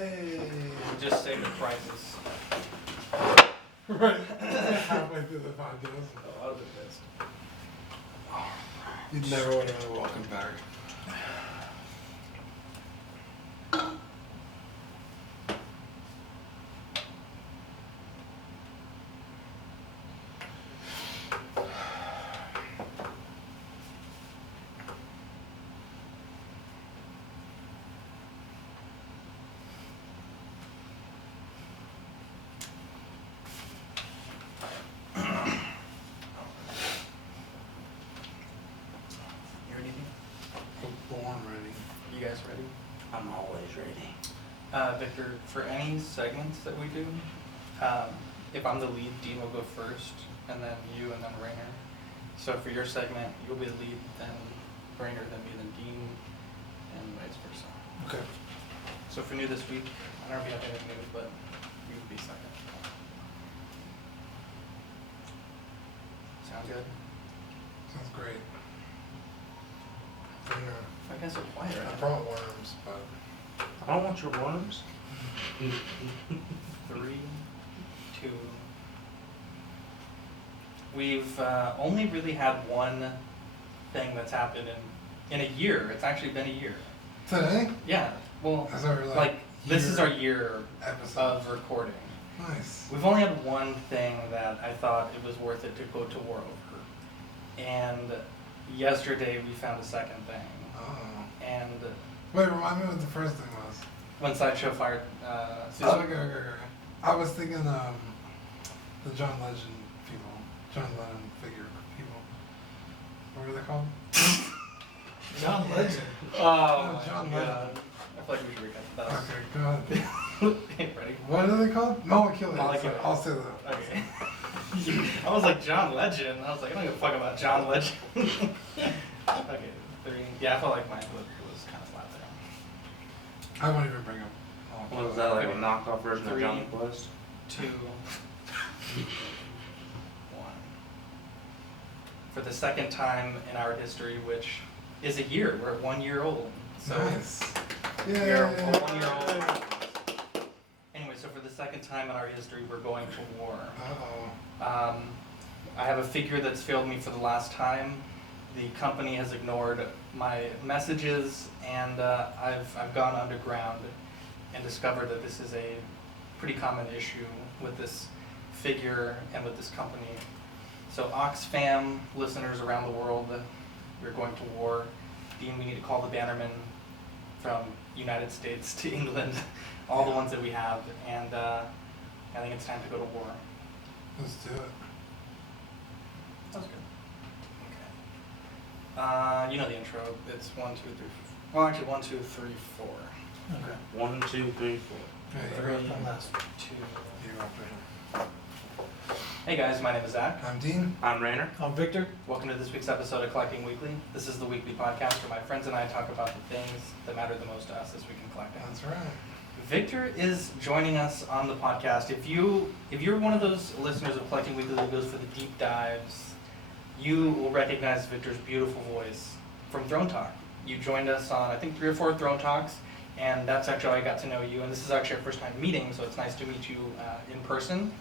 Hey. Just say the prices. Right. Halfway through the podcast. Oh, I would have pissed. You'd never want to welcome back. You ready? Born ready. You guys ready? I'm always ready. Victor, for any segments that we do, if I'm the lead, Dean will go first, and then you, and then Rainer. So for your segment, you'll be the lead, then Rainer, then me, then Dean, and vice versa. Okay. So for new this week, I don't know if you have anything new, but you would be second. Sound good? Sounds great. I know. I guess so quiet I right brought worms, but I don't want your worms. 3, 2. We've only really had one thing that's happened in a year. It's actually been a year. today? Yeah. Well, That's our like this is year our year episode. of recording. Nice. We've only had one thing that I thought it was worth it to go to war over. And yesterday we found a second thing. Oh. And Wait, remind me what the first thing was. when Sideshow fired Susan. Oh, okay. I was thinking the John Legend people. John Lennon figure people. What were they called? John Legend. Oh, John my Lennon. God. I feel like we should recap that. Okay, go ahead. Ready? What are they called? Molecular. Molecular. I'll say that. Okay. I was like, John Legend. I was like, I don't give a fuck about John Legend. Okay, 3. Yeah, I felt like mine was kind of flat there. I won't even bring up. What was that, like a Okay. knockoff version of 3, Johnny Quest? 2, 1. For the second time in our history, which is a year. We're at 1 year old. So Nice. we're a Yeah. 1 year old. Anyway, so for the second time in our history, we're going to war. Uh-oh. I have a figure that's failed me for the last time. The company has ignored my messages, and I've gone underground and discovered that this is a pretty common issue with this figure and with this company. So Oxfam listeners around the world, we're going to war. Dean, we need to call the Bannerman from United States to England, all the ones that we have, and I think it's time to go to war. Let's do it. Sounds good. Okay. You know the intro. It's 1, 2, 3. Well, actually, 1, 2, 3, 4. Okay. 1, 2, 3, 4. Hey, Three you're up and there. last. 2. You're up there. Hey guys, my name is Zach. I'm Dean. I'm Rainer. I'm Victor. Welcome to this week's episode of Collecting Weekly. This is the weekly podcast where my friends and I talk about the things that matter the most to us this week in collecting. That's right. Victor is joining us on the podcast. If you're one of those listeners of Collecting Weekly that goes for the deep dives, you will recognize Victor's beautiful voice from Throne Talk. You joined us on, I think, 3 or 4 Throne Talks, and that's actually how I got to know you. And this is actually our first time meeting, so it's nice to meet you in person.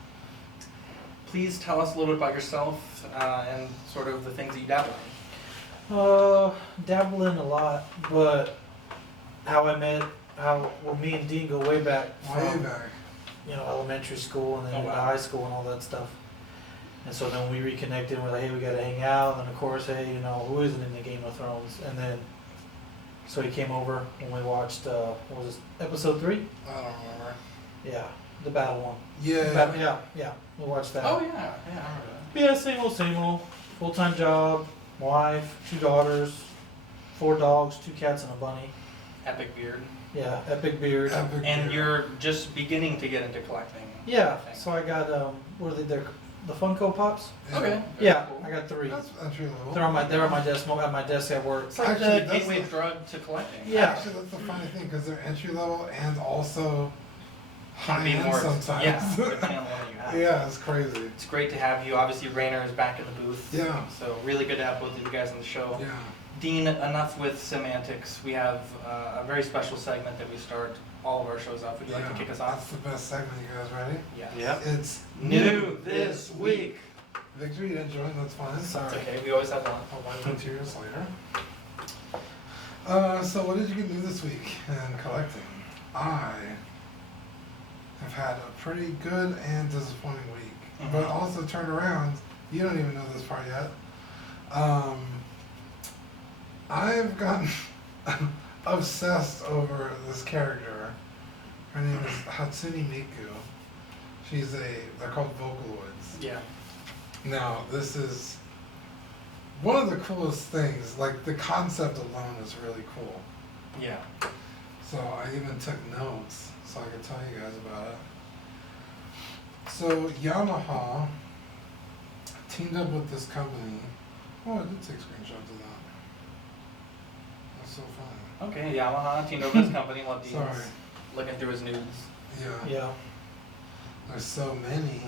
Please tell us a little bit about yourself and sort of the things that you dabble in. Dabble in a lot, but well, me and Dean go way back Way from, back. elementary school and then Oh, into wow. high school and all that stuff. And so then we reconnected and we're like, hey, we gotta hang out. And of course, hey, who isn't in the Game of Thrones? And then, so he came over and we watched, what was this, episode 3? I don't remember. Yeah, the battle one. Yeah. Yeah, we watched that. Oh yeah, I remember that. Yeah, same old. Full-time job, wife, 2 daughters, 4 dogs, 2 cats, and a bunny. Epic beard. Yeah, epic beard. Epic And beer. you're just beginning to get into collecting. Yeah, I think. so I got what are they? They're the Funko Pops. Okay. Yeah, Cool. I got 3. That's really cool. They're on my desk. At my desk at work. It's like Actually, the that's gateway the- drug to collecting. Yeah. Actually, that's the funny thing because they're entry level and also Can be high end more. sometimes. Yeah, depending on what you have. Yeah, it's crazy. It's great to have you. Obviously, Rainer is back in the booth. Yeah. So really good to have both of you guys on the show. Yeah. Dean, enough with semantics. We have a very special segment that we start all of our shows off. Would you like to kick us That's off? the best segment. You guys ready? Yes. Yep. It's New this week. Victor, you didn't join. That's fine. Sorry. It's okay. We always have one. I'll wipe it 2 years later. So what did you get new this week in collecting? I have had a pretty good and disappointing week, but also turned around. You don't even know this part yet. I've gotten obsessed over this character. Her name is Hatsune Miku. They're called Vocaloids. Yeah. Now, this is one of the coolest things. Like, the concept alone is really cool. Yeah. So I even took notes so I could tell you guys about it. So Yamaha teamed up with this company. Oh, I did take screenshots of that. That's so funny. Okay. Yamaha teamed over his company. While Dean's Sorry. looking through his nudes. Yeah. Yeah. There's so many.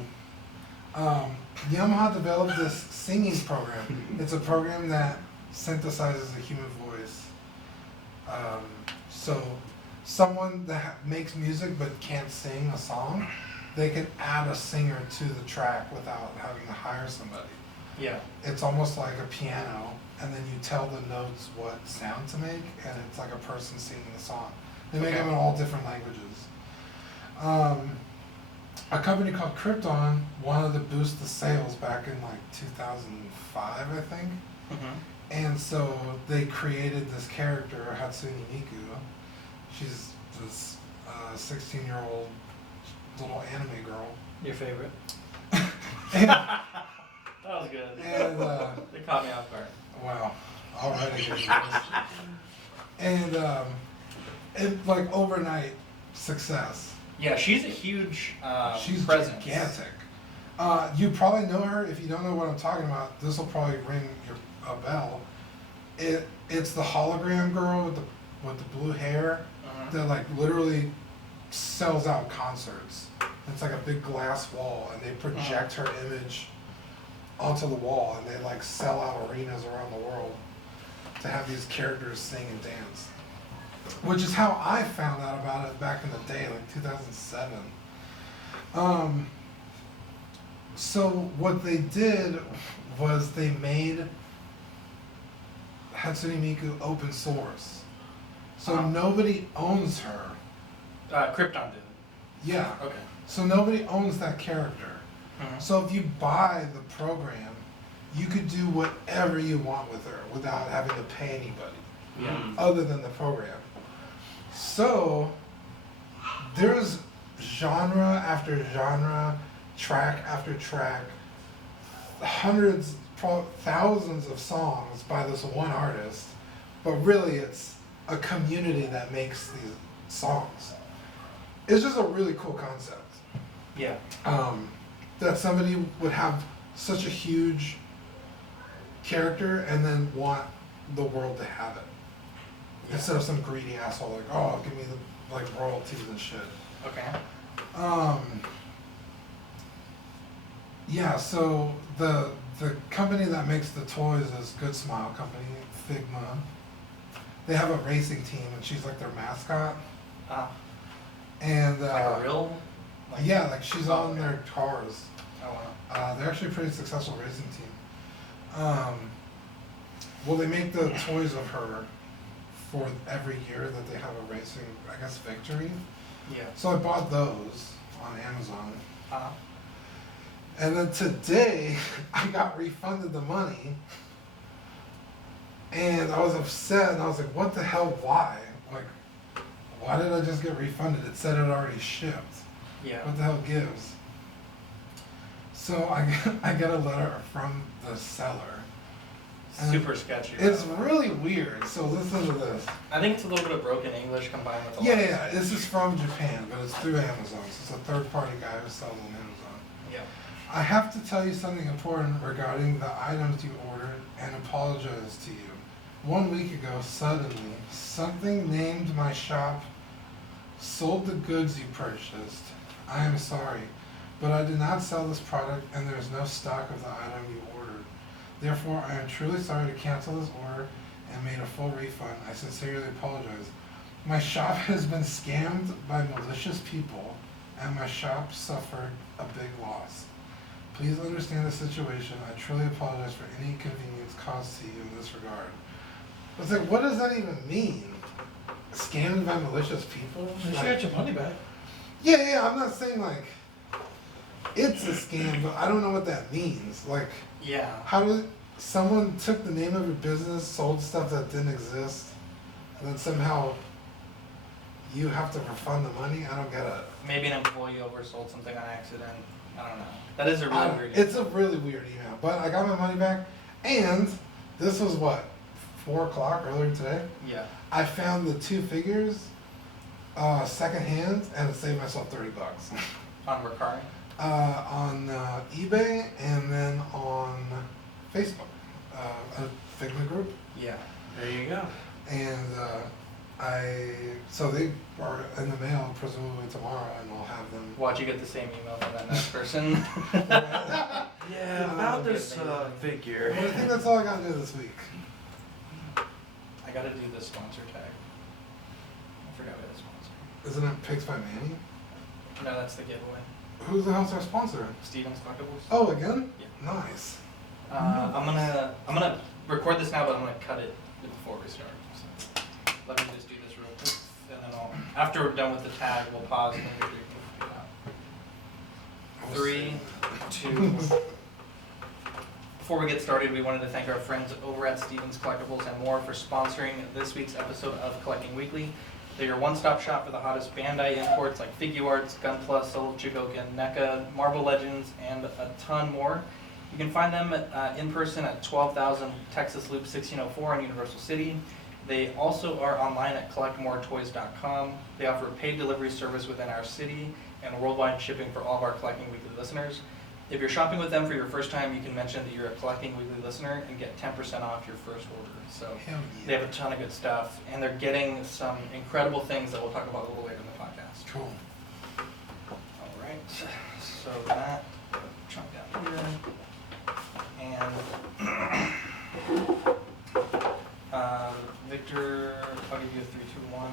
Yamaha developed this singing program. It's a program that synthesizes a human voice. So someone that makes music but can't sing a song, they can add a singer to the track without having to hire somebody. Yeah. It's almost like a piano, and then you tell the notes what sound to make, and it's like a person singing the song. They make Okay. them in all different languages. A company called Krypton wanted to boost the sales back in like 2005, I think. Mm-hmm. And so they created this character, Hatsune Miku. She's this 16-year-old little anime girl. Your favorite. And, That was good. and They caught me off guard. wow, already good news. And it like overnight success. Yeah, she's a huge She's presence. gigantic. You probably know her. If you don't know what I'm talking about, this will probably ring a bell. It's the hologram girl with the blue hair Mhm. that like literally sells out concerts. It's like a big glass wall, and they project her image onto the wall, and they like sell out arenas around the world to have these characters sing and dance. Which is how I found out about it back in the day, like 2007. So what they did was they made Hatsune Miku open source. So nobody owns her. Krypton did. Yeah. Okay. So nobody owns that character. Mhm. So if you buy the program, you could do whatever you want with her without having to pay anybody Yeah. other than the program. So there's genre after genre, track after track, hundreds, thousands of songs by this one artist, but really it's a community that makes these songs. It's just a really cool concept. Yeah. That somebody would have such a huge character and then want the world to have it. Instead of some greedy asshole like, oh, give me the like royalties and shit. Okay. Yeah, so the company that makes the toys is Good Smile Company, Figma. They have a racing team, and she's like their mascot. And Like a real. Like, yeah, like she's on okay. their cars. Oh wow. They're actually a pretty successful racing team. Well, they make the toys of her for every year that they have a racing, I guess, victory. Yeah. So I bought those on Amazon. Uh, And then today, I got refunded the money. And I was upset, and I was like, what the hell, why? Like, why did I just get refunded? It said it already shipped. yeah. What the hell gives? So I get a letter from the seller. And Super sketchy. It's really weird, so listen to this. I think it's a little bit of broken English combined with a Yeah, lot of- yeah, this is from Japan, but it's through Amazon, so it's a third-party guy who sells on Amazon. Yeah. I have to tell you something important regarding the items you ordered and apologize to you. 1 week ago, suddenly, something named my shop sold the goods you purchased. I am sorry, but I did not sell this product and there is no stock of the item you ordered. Therefore, I am truly sorry to cancel this order and made a full refund. I sincerely apologize. My shop has been scammed by malicious people, and my shop suffered a big loss. Please understand the situation. I truly apologize for any inconvenience caused to you in this regard. It's like, what does that even mean? Scammed by malicious people? You should Like, get your money back. yeah, I'm not saying like it's a scam, but I don't know what that means. Like, Yeah. how did someone took the name of your business, sold stuff that didn't exist, and then somehow you have to refund the money? I don't get it. Maybe an employee oversold something on accident. I don't know. That is a really weird. It's a really weird email, but I got my money back, and this was what, 4 o'clock earlier today. Yeah. I found the 2 figures, secondhand, and it saved myself $30 On Recari. on eBay and then on Facebook, a Figma group, Yeah. There you go. and so they are in the mail presumably tomorrow, and I'll have them. Watch you get the same email from that next person. Yeah, about this figure. But I think that's all I got to do this week. I gotta do the sponsor tag. I forgot we had a sponsor. Isn't it Picks by Manny? No, that's the giveaway. Who the hell's our sponsor? Steven's Collectibles. Oh, again? Yeah. Nice. I'm gonna record this now, but I'm gonna cut it before we start. So let me just do this real quick, and then after we're done with the tag, we'll pause and then we do 3, 2. Before we get started, we wanted to thank our friends over at Steven's Collectibles and More for sponsoring this week's episode of Collecting Weekly. They're your one-stop shop for the hottest Bandai imports like Figuarts, Gunpla, Soul of Chigoken, NECA, Marvel Legends, and a ton more. You can find them in person at 12,000 Texas Loop 1604 in Universal City. They also are online at collectmoretoys.com. They offer a paid delivery service within our city and worldwide shipping for all of our Collecting Weekly listeners. If you're shopping with them for your first time, you can mention that you're a Collecting Weekly listener and get 10% off your first order. So Hell they yeah. have a ton of good stuff, and they're getting some incredible things that we'll talk about a little later in the podcast. Cool. All right, so that chunk down here, and Victor, I'll give you a 3, 2, 1,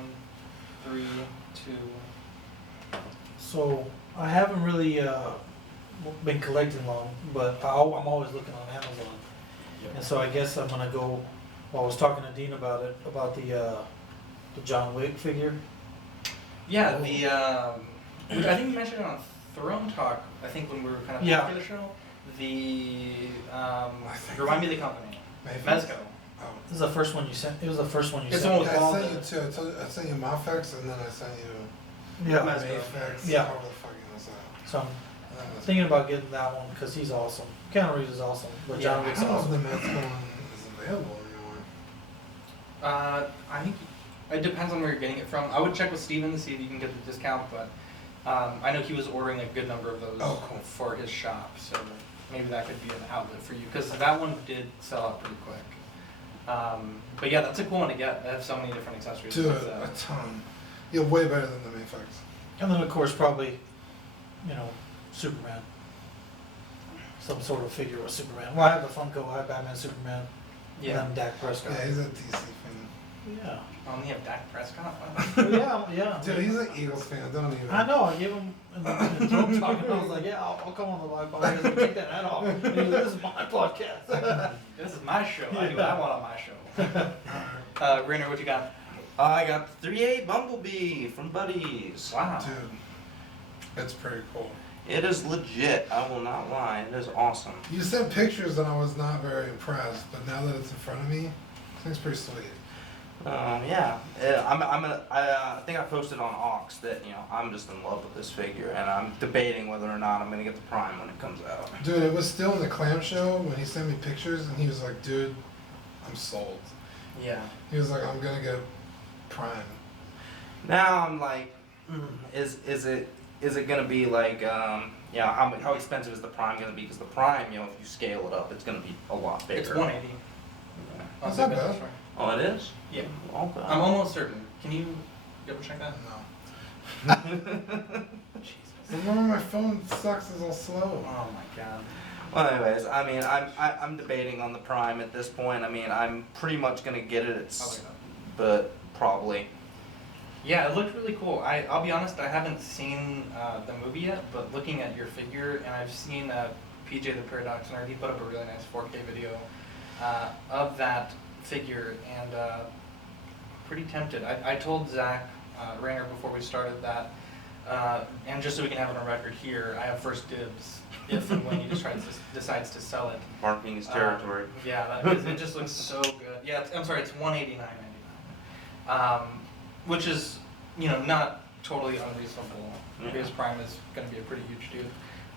3, 2. So I haven't really been collecting long, but I'm always looking on Amazon. And so I guess I'm gonna go. Well, I was talking to Dean about it, about the John Wick figure. Yeah, which I think you mentioned it on Throne Talk. I think when we were kind of Yeah. after the show. think Remind me of the company. Mayfix? Mezco. Oh. This is the first one you sent. It was the first one you It's sent. the one Yeah, with all I sent the- you 2. I sent you Mafex, and then I sent you Yeah. Mezco. Mayfix. Yeah. However the fuck you know that. So I'm And then this- thinking about getting that one because he's awesome. Keanu Reeves is awesome, but Yeah, John I Wick's don't know if the awesome. Mets one is available anymore. I think it depends on where you're getting it from. I would check with Steven to see if you can get the discount, but I know he was ordering a good number of those Oh, cool. for his shop, so maybe that could be an outlet for you, because that one did sell out pretty quick. But yeah, that's a cool one to get. They have so many different accessories. Dude, It's, a ton. Yeah, way better than the Mayfix. And then of course probably, Superman. Some sort of figure with Superman. Well, I have the Funko. I have Batman, Superman, yeah. and then Dak Prescott. Yeah, he's a DC fan. Yeah. I only have Dak Prescott. Yeah. Dude, he's an Eagles fan. Don't even. I know. I gave him in the Throne Talk, and I was like, "Yeah, I'll come on the live podcast and take that hat off." And he goes, "This is my podcast." This is my show. I do what I want on my show. Rainer, what you got? I got the 3A Bumblebee from Buddies. Wow. Dude, it's pretty cool. It is legit, I will not lie. It is awesome. You sent pictures and I was not very impressed, but now that it's in front of me, it's pretty sweet. Yeah, I think I posted on Ox that, I'm just in love with this figure, and I'm debating whether or not I'm going to get the Prime when it comes out. Dude, it was still in the clamshell when he sent me pictures, and he was like, dude, I'm sold. Yeah. He was like, I'm gonna get Prime. Now I'm like, is it going to be like, how expensive is the Prime going to be? Because the Prime, if you scale it up, it's going to be a lot bigger. It's 180. That's not bad. Oh, it is? Yeah. Okay. I'm almost certain. Can you double check that? No. Jesus. Remember my phone sucks, it's all slow. Oh my god. Well, anyways, I mean, I'm debating on the Prime at this point. I mean, I'm pretty much gonna get it. It's, but probably. Yeah, it looked really cool. I'll be honest, I haven't seen the movie yet, but looking at your figure, and I've seen PJ the Paradox Nerd, he put up a really nice 4K video of that figure, and pretty tempted. I told Zach Rayner before we started that, and just so we can have it on record here, I have first dibs if and when he decides to sell it. Marking his territory. Yeah, it just looks so good. Yeah, I'm sorry, it's $189.99. Which is, not totally unreasonable. His Prime is going to be a pretty huge dude.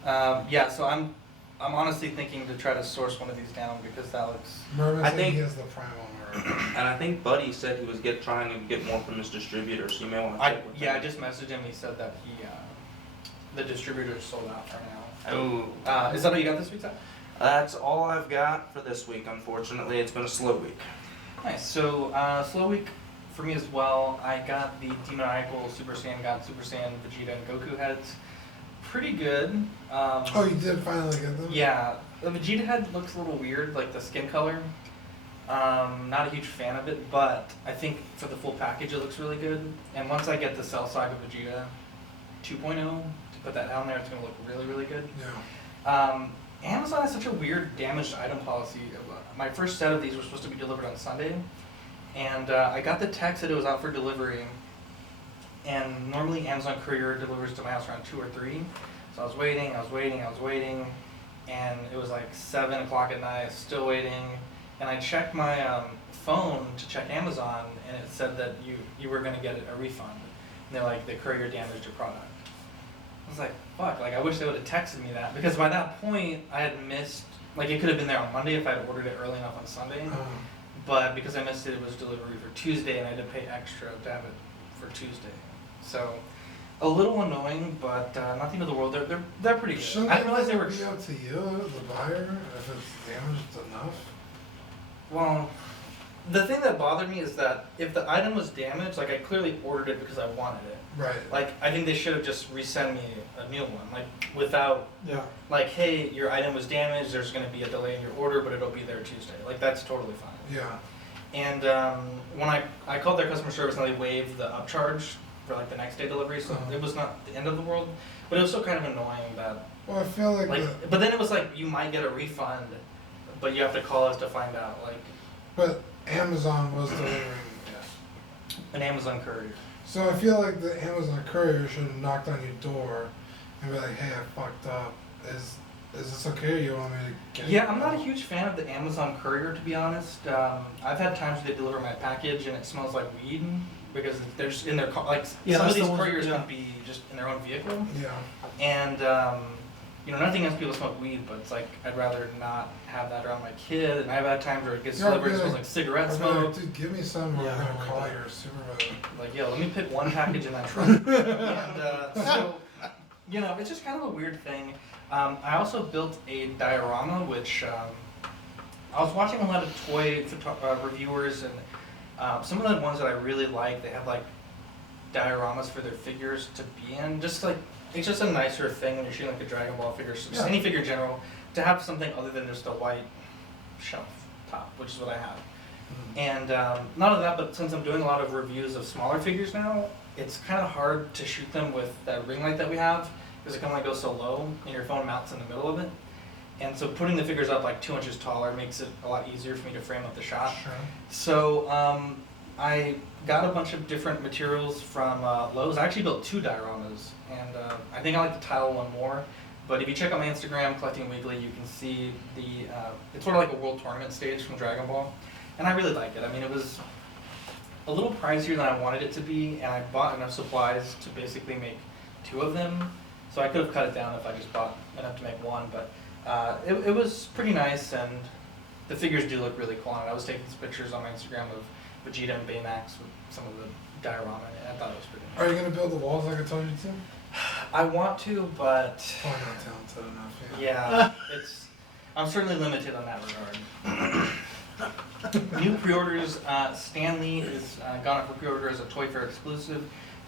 Yeah, so I'm honestly thinking to try to source one of these down because that looks. Mervin I said think- he has the Prime on Mervin. And I think Buddy said he was trying to get more from his distributor, so you may want to check with him. I just messaged him. He said that the distributor is sold out for now. Oh. Is that all you got this week, Zach? That's all I've got for this week. Unfortunately, it's been a slow week. Nice. So slow week for me as well. I got the Demoniacal Super Saiyan God, Super Saiyan Vegeta, and Goku heads. Pretty good. Oh, you did finally get them? Yeah, the Vegeta head looks a little weird, like the skin color. Not a huge fan of it, but I think for the full package it looks really good. And once I get the Cell Saga Vegeta 2.0 to put that down there, it's going to look really, really good. Yeah. Amazon has such a weird damaged item policy. My first set of these were supposed to be delivered on Sunday, and I got the text that it was out for delivery. And normally Amazon Courier delivers to my house around 2 or 3. So I was waiting, and it was like 7 o'clock at night, still waiting. And I checked my phone to check Amazon, and it said that you were gonna get a refund. And they're like, the courier damaged your product. I was like, fuck, like I wish they would have texted me that, because by that point I had missed, like it could have been there on Monday if I had ordered it early enough on Sunday. But because I missed it, it was delivery for Tuesday, and I had to pay extra to have it for Tuesday. So, a little annoying, but not the end of the world. They're pretty good. Shouldn't I didn't realize they were. be up to you, the buyer, if it's damaged enough? Well, the thing that bothered me is that if the item was damaged, like I clearly ordered it because I wanted it. Right. Like I think they should have just resent me a new one, like without, Yeah. like, hey, your item was damaged. There's going to be a delay in your order, but it'll be there Tuesday. Like that's totally fine. Yeah. And when I called their customer service, and they waived the upcharge for like the next day delivery, so it was not the end of the world, but it was still kind of annoying that Well, I feel like, but then it was like you might get a refund, but you have to call us to find out, like but Amazon was delivering an Amazon courier. So I feel like the Amazon courier should have knocked on your door and be like, hey, I fucked up. Is this okay, or you want me to get Yeah, it? I'm not a huge fan of the Amazon courier, to be honest. I've had times where they deliver my package and it smells like weed because they're just in their car. Like Yeah, some of that's these the one- couriers yeah. can be just in their own vehicle, Yeah. and nothing against people who smoke weed, but it's like I'd rather not have that around my kid. And I've had times where it gets Yeah, delivered, it really. smells like cigarette I'd be like, smoke. dude, give me some, or Yeah, I'm I gonna don't call like your supervisor. Like, yo, let me pick one package in that trunk. And so, it's just kind of a weird thing. I also built a diorama, which I was watching a lot of toy reviewers, and some of the ones that I really like, they have like dioramas for their figures to be in. Just like, it's just a nicer thing when you're shooting like a Dragon Ball figure, just Yeah. any figure in general, to have something other than just a white shelf top, which is what I have. And not only that, but since I'm doing a lot of reviews of smaller figures now, it's kind of hard to shoot them with that ring light that we have, because it can only go so low, and your phone mounts in the middle of it. And so putting the figures up like 2 inches taller makes it a lot easier for me to frame up the shot. Sure. So I got a bunch of different materials from Lowe's. I actually built 2 dioramas, and I think I like the tile one more. But if you check out my Instagram, Collecting Weekly, you can see it's sort of like a world tournament stage from Dragon Ball. And I really like it. I mean, it was a little pricier than I wanted it to be, and I bought enough supplies to basically make 2 of them. So I could have cut it down if I just bought enough to make 1, but it was pretty nice, and the figures do look really cool on it. I was taking some pictures on my Instagram of Vegeta and Baymax with some of the diorama, and I thought it was pretty nice. Are you gonna build the walls like I told you to? I want to, but Probably not talented enough. yeah, I'm certainly limited on that regard. New pre-orders, Stanley is gone up for pre-order as a Toy Fair exclusive.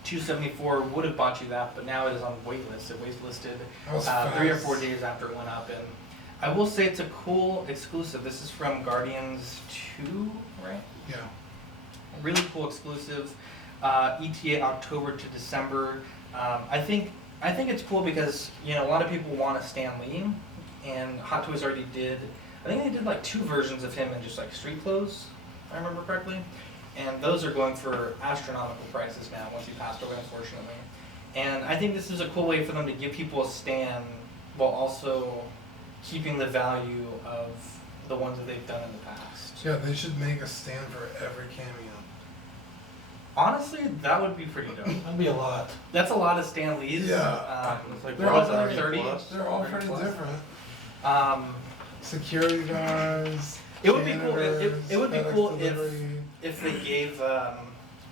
$274 would have bought you that, but now it is on waitlist. It waitlisted That was 3 or fast. 4 days after it went up, and I will say it's a cool exclusive. This is from Guardians 2, right? Yeah. Really cool exclusive. ETA October to December. I think it's cool because a lot of people want a Stan Lee, and Hot Toys already did. I think they did like 2 versions of him in just like street clothes, if I remember correctly, and those are going for astronomical prices now once he passed away, unfortunately. And I think this is a cool way for them to give people a Stan while also keeping the value of the ones that they've done in the past. Yeah, they should make a stand for every cameo. Honestly, that would be pretty dope. That'd be a lot. That's a lot of Stan Lees. Yeah. It's like, They're what all was it, pretty- 30 plus? They're all 30 pretty plus? different. Um, Security guards. It would be cool. janitors, It would be FedEx cool delivery. if they gave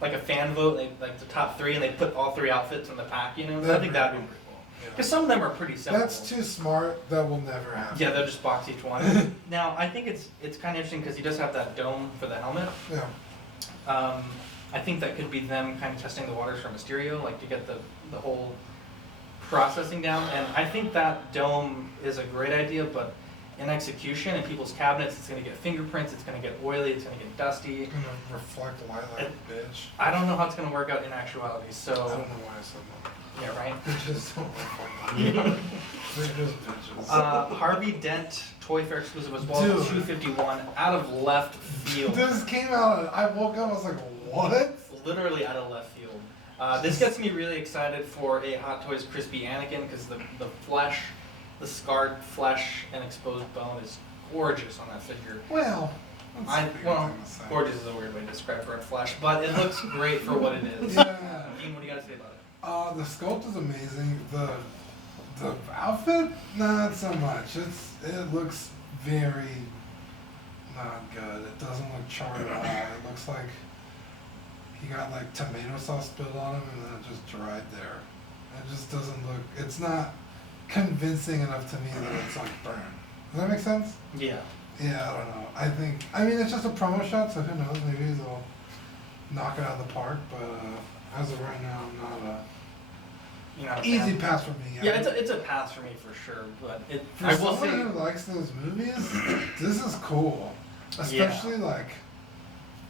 like a fan vote, like the top 3, and they put all 3 outfits in the pack. I think that'd be pretty cool. Yeah. Because some of them are pretty simple. That's too smart. That will never happen. Yeah, they'll just box each one. Now, I think it's kind of interesting because he does have that dome for the helmet. Yeah. I think that could be them kind of testing the waters for Mysterio, like to get the whole processing down. And I think that dome is a great idea, but in execution, in people's cabinets, it's going to get fingerprints, it's going to get oily, it's going to get dusty. Gonna reflect light like a bitch. I don't know how it's going to work out in actuality, I so, don't know why I said that. yeah, right? Bitches don't work like that. They're just bitches. Harvey Dent, Toy Fair exclusive as well, Dude. 251, out of left field. This came out and I woke up, I was like, what? Literally out of left field. This gets me really excited for a Hot Toys Crispy Anakin because the flesh, the scarred flesh and exposed bone is gorgeous on that figure. Well, that's a weird Well, thing to say. gorgeous is a weird way to describe burnt flesh, but it looks great for what it is. Yeah. Dean, what do you got to say about it? The sculpt is amazing. The outfit, not so much. It looks very not good. It doesn't look charred at all. It looks like he got like tomato sauce spilled on him and then it just dried there. It just doesn't look. It's not convincing enough to me that it's like burned. Does that make sense? Yeah. Yeah, I don't know. I mean, it's just a promo shot, so who knows? Maybe they'll knock it out of the park. But as of right now, I'm not a easy pass for me. Yeah, it's a pass for me for sure, but For I will someone say, who likes those movies, this is cool. Especially like,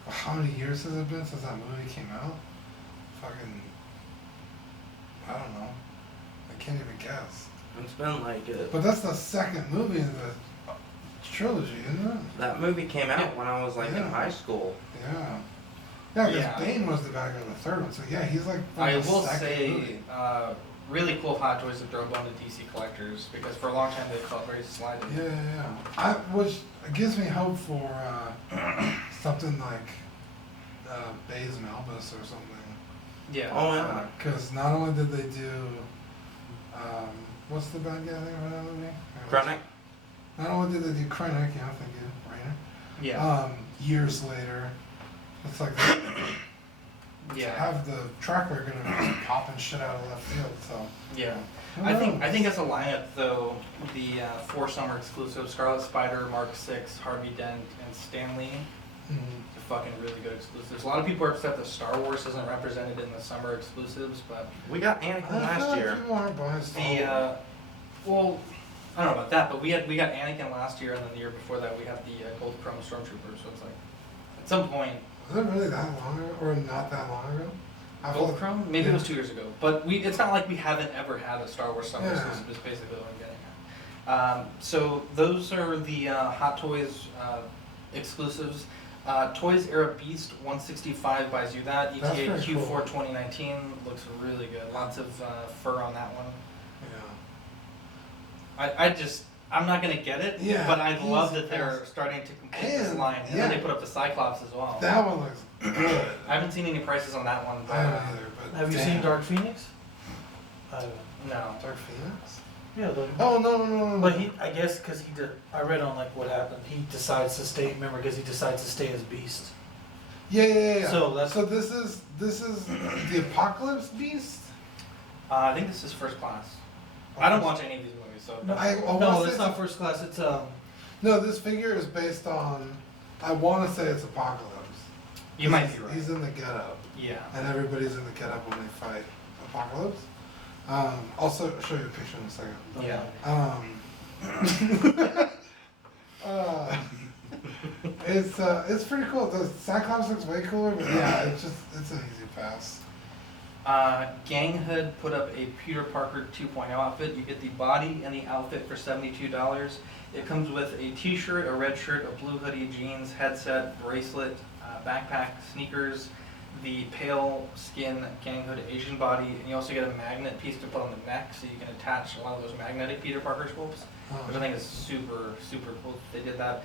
how many years has it been since that movie came out? Fucking, I don't know. I can't even guess. It's been like But that's the second movie in the trilogy, isn't it? that movie came out when I was like in Yeah. high school. Yeah. Yeah, because Yeah. Bane was the bad guy in the third one, so yeah, he's like from I the will second say, movie. really cool Hot Toys to throw a bone to DC collectors because for a long time they felt very slighted. Yeah. Which gives me hope for something like Baze Malbus or something. Yeah. Oh yeah. Because not only did they do, what's the bad guy thing for that movie? Krennic? Not only did they do Krennic, yeah, thank you, Rainer. Yeah. Years later, it's like to Yeah. have the track record of just popping shit out of left field. So Yeah. who I think knows? as a lineup though, the 4 summer exclusive Scarlet Spider, Mark 6, Harvey Dent, and Stan Lee, Mhm. they're fucking really good exclusives. A lot of people are upset that Star Wars isn't represented in the summer exclusives, but We got Anakin I feel last like year. people aren't buying Star the Wars. well, I don't know about that, but we got Anakin last year, and then the year before that we had the Gold Chrome Stormtrooper. So it's like at some point, Was it really that long ago, or not that long ago? I feel Gold like- Chrome, maybe it yeah. was 2 years ago, but it's not like we haven't ever had a Star Wars summer Yeah. exclusive. Is basically what I'm getting at. So those are the Hot Toys exclusives. Toys Era Beast 165 buys you that. That's ETA pretty Q4 cool. 2019 looks really good. Lots of fur on that one. Yeah. I'm not gonna get it, Yeah, but I he's love that they're awesome. starting to complete this And, line. And then yeah. they put up the Cyclops as well. That one looks good. I haven't seen any prices on that one. I haven't either, but Have you damn. seen Dark Phoenix? I haven't. No. Dark Phoenix? Yeah, Oh no. but I guess because I read on like what happened. He decides to stay. Remember, because he decides to stay as Beast. Yeah. So that's- so this is the Apocalypse Beast. I think this is First Class. I don't watch any of these movies, so. No, I wanna no, say it's not First Class. It's No, this figure is based on. I want to say it's Apocalypse. You might be right. He's in the getup, Yeah. and everybody's in the getup when they fight Apocalypse. I'll show you a picture in a second. Yeah. It's pretty cool. The Cyclops looks way cooler, but yeah, it's an easy pass. Gang Hood put up a Peter Parker 2.0 outfit. You get the body and the outfit for $72. It comes with a t-shirt, a red shirt, a blue hoodie, jeans, headset, bracelet, backpack, sneakers, the pale skin Gang Hood Asian body, and you also get a magnet piece to put on the neck so you can attach a lot of those magnetic Peter Parker sculpts, which I think is super, super cool that they did that.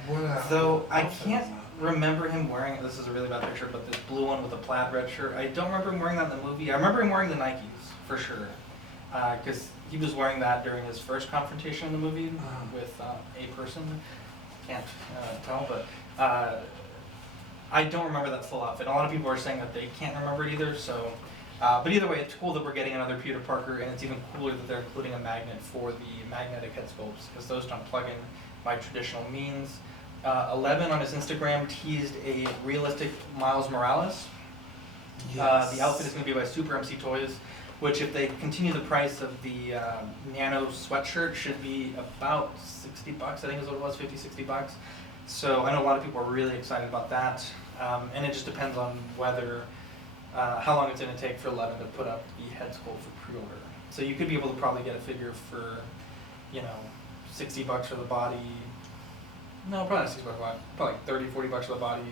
So I can't remember him wearing, this is a really bad picture, but this blue one with a plaid red shirt. I don't remember him wearing that in the movie. I remember him wearing the Nikes, for sure. Because he was wearing that during his first confrontation in the movie with a person. Can't tell, but I don't remember that full outfit. A lot of people are saying that they can't remember it either, so. But either way, it's cool that we're getting another Peter Parker, and it's even cooler that they're including a magnet for the magnetic head sculpts, because those don't plug in by traditional means. 11 on his Instagram teased a realistic Miles Morales. Yes. The outfit is going to be by Super MC Toys, which if they continue the price of the Nano sweatshirt should be about $60, I think is what it was, $50-$60. So I know a lot of people are really excited about that, and it just depends on whether, how long it's going to take for 11 to put up the head sculpt for pre-order. So you could be able to probably get a figure for, $60 for the body. No, probably not $60, probably like $30-$40 for the body.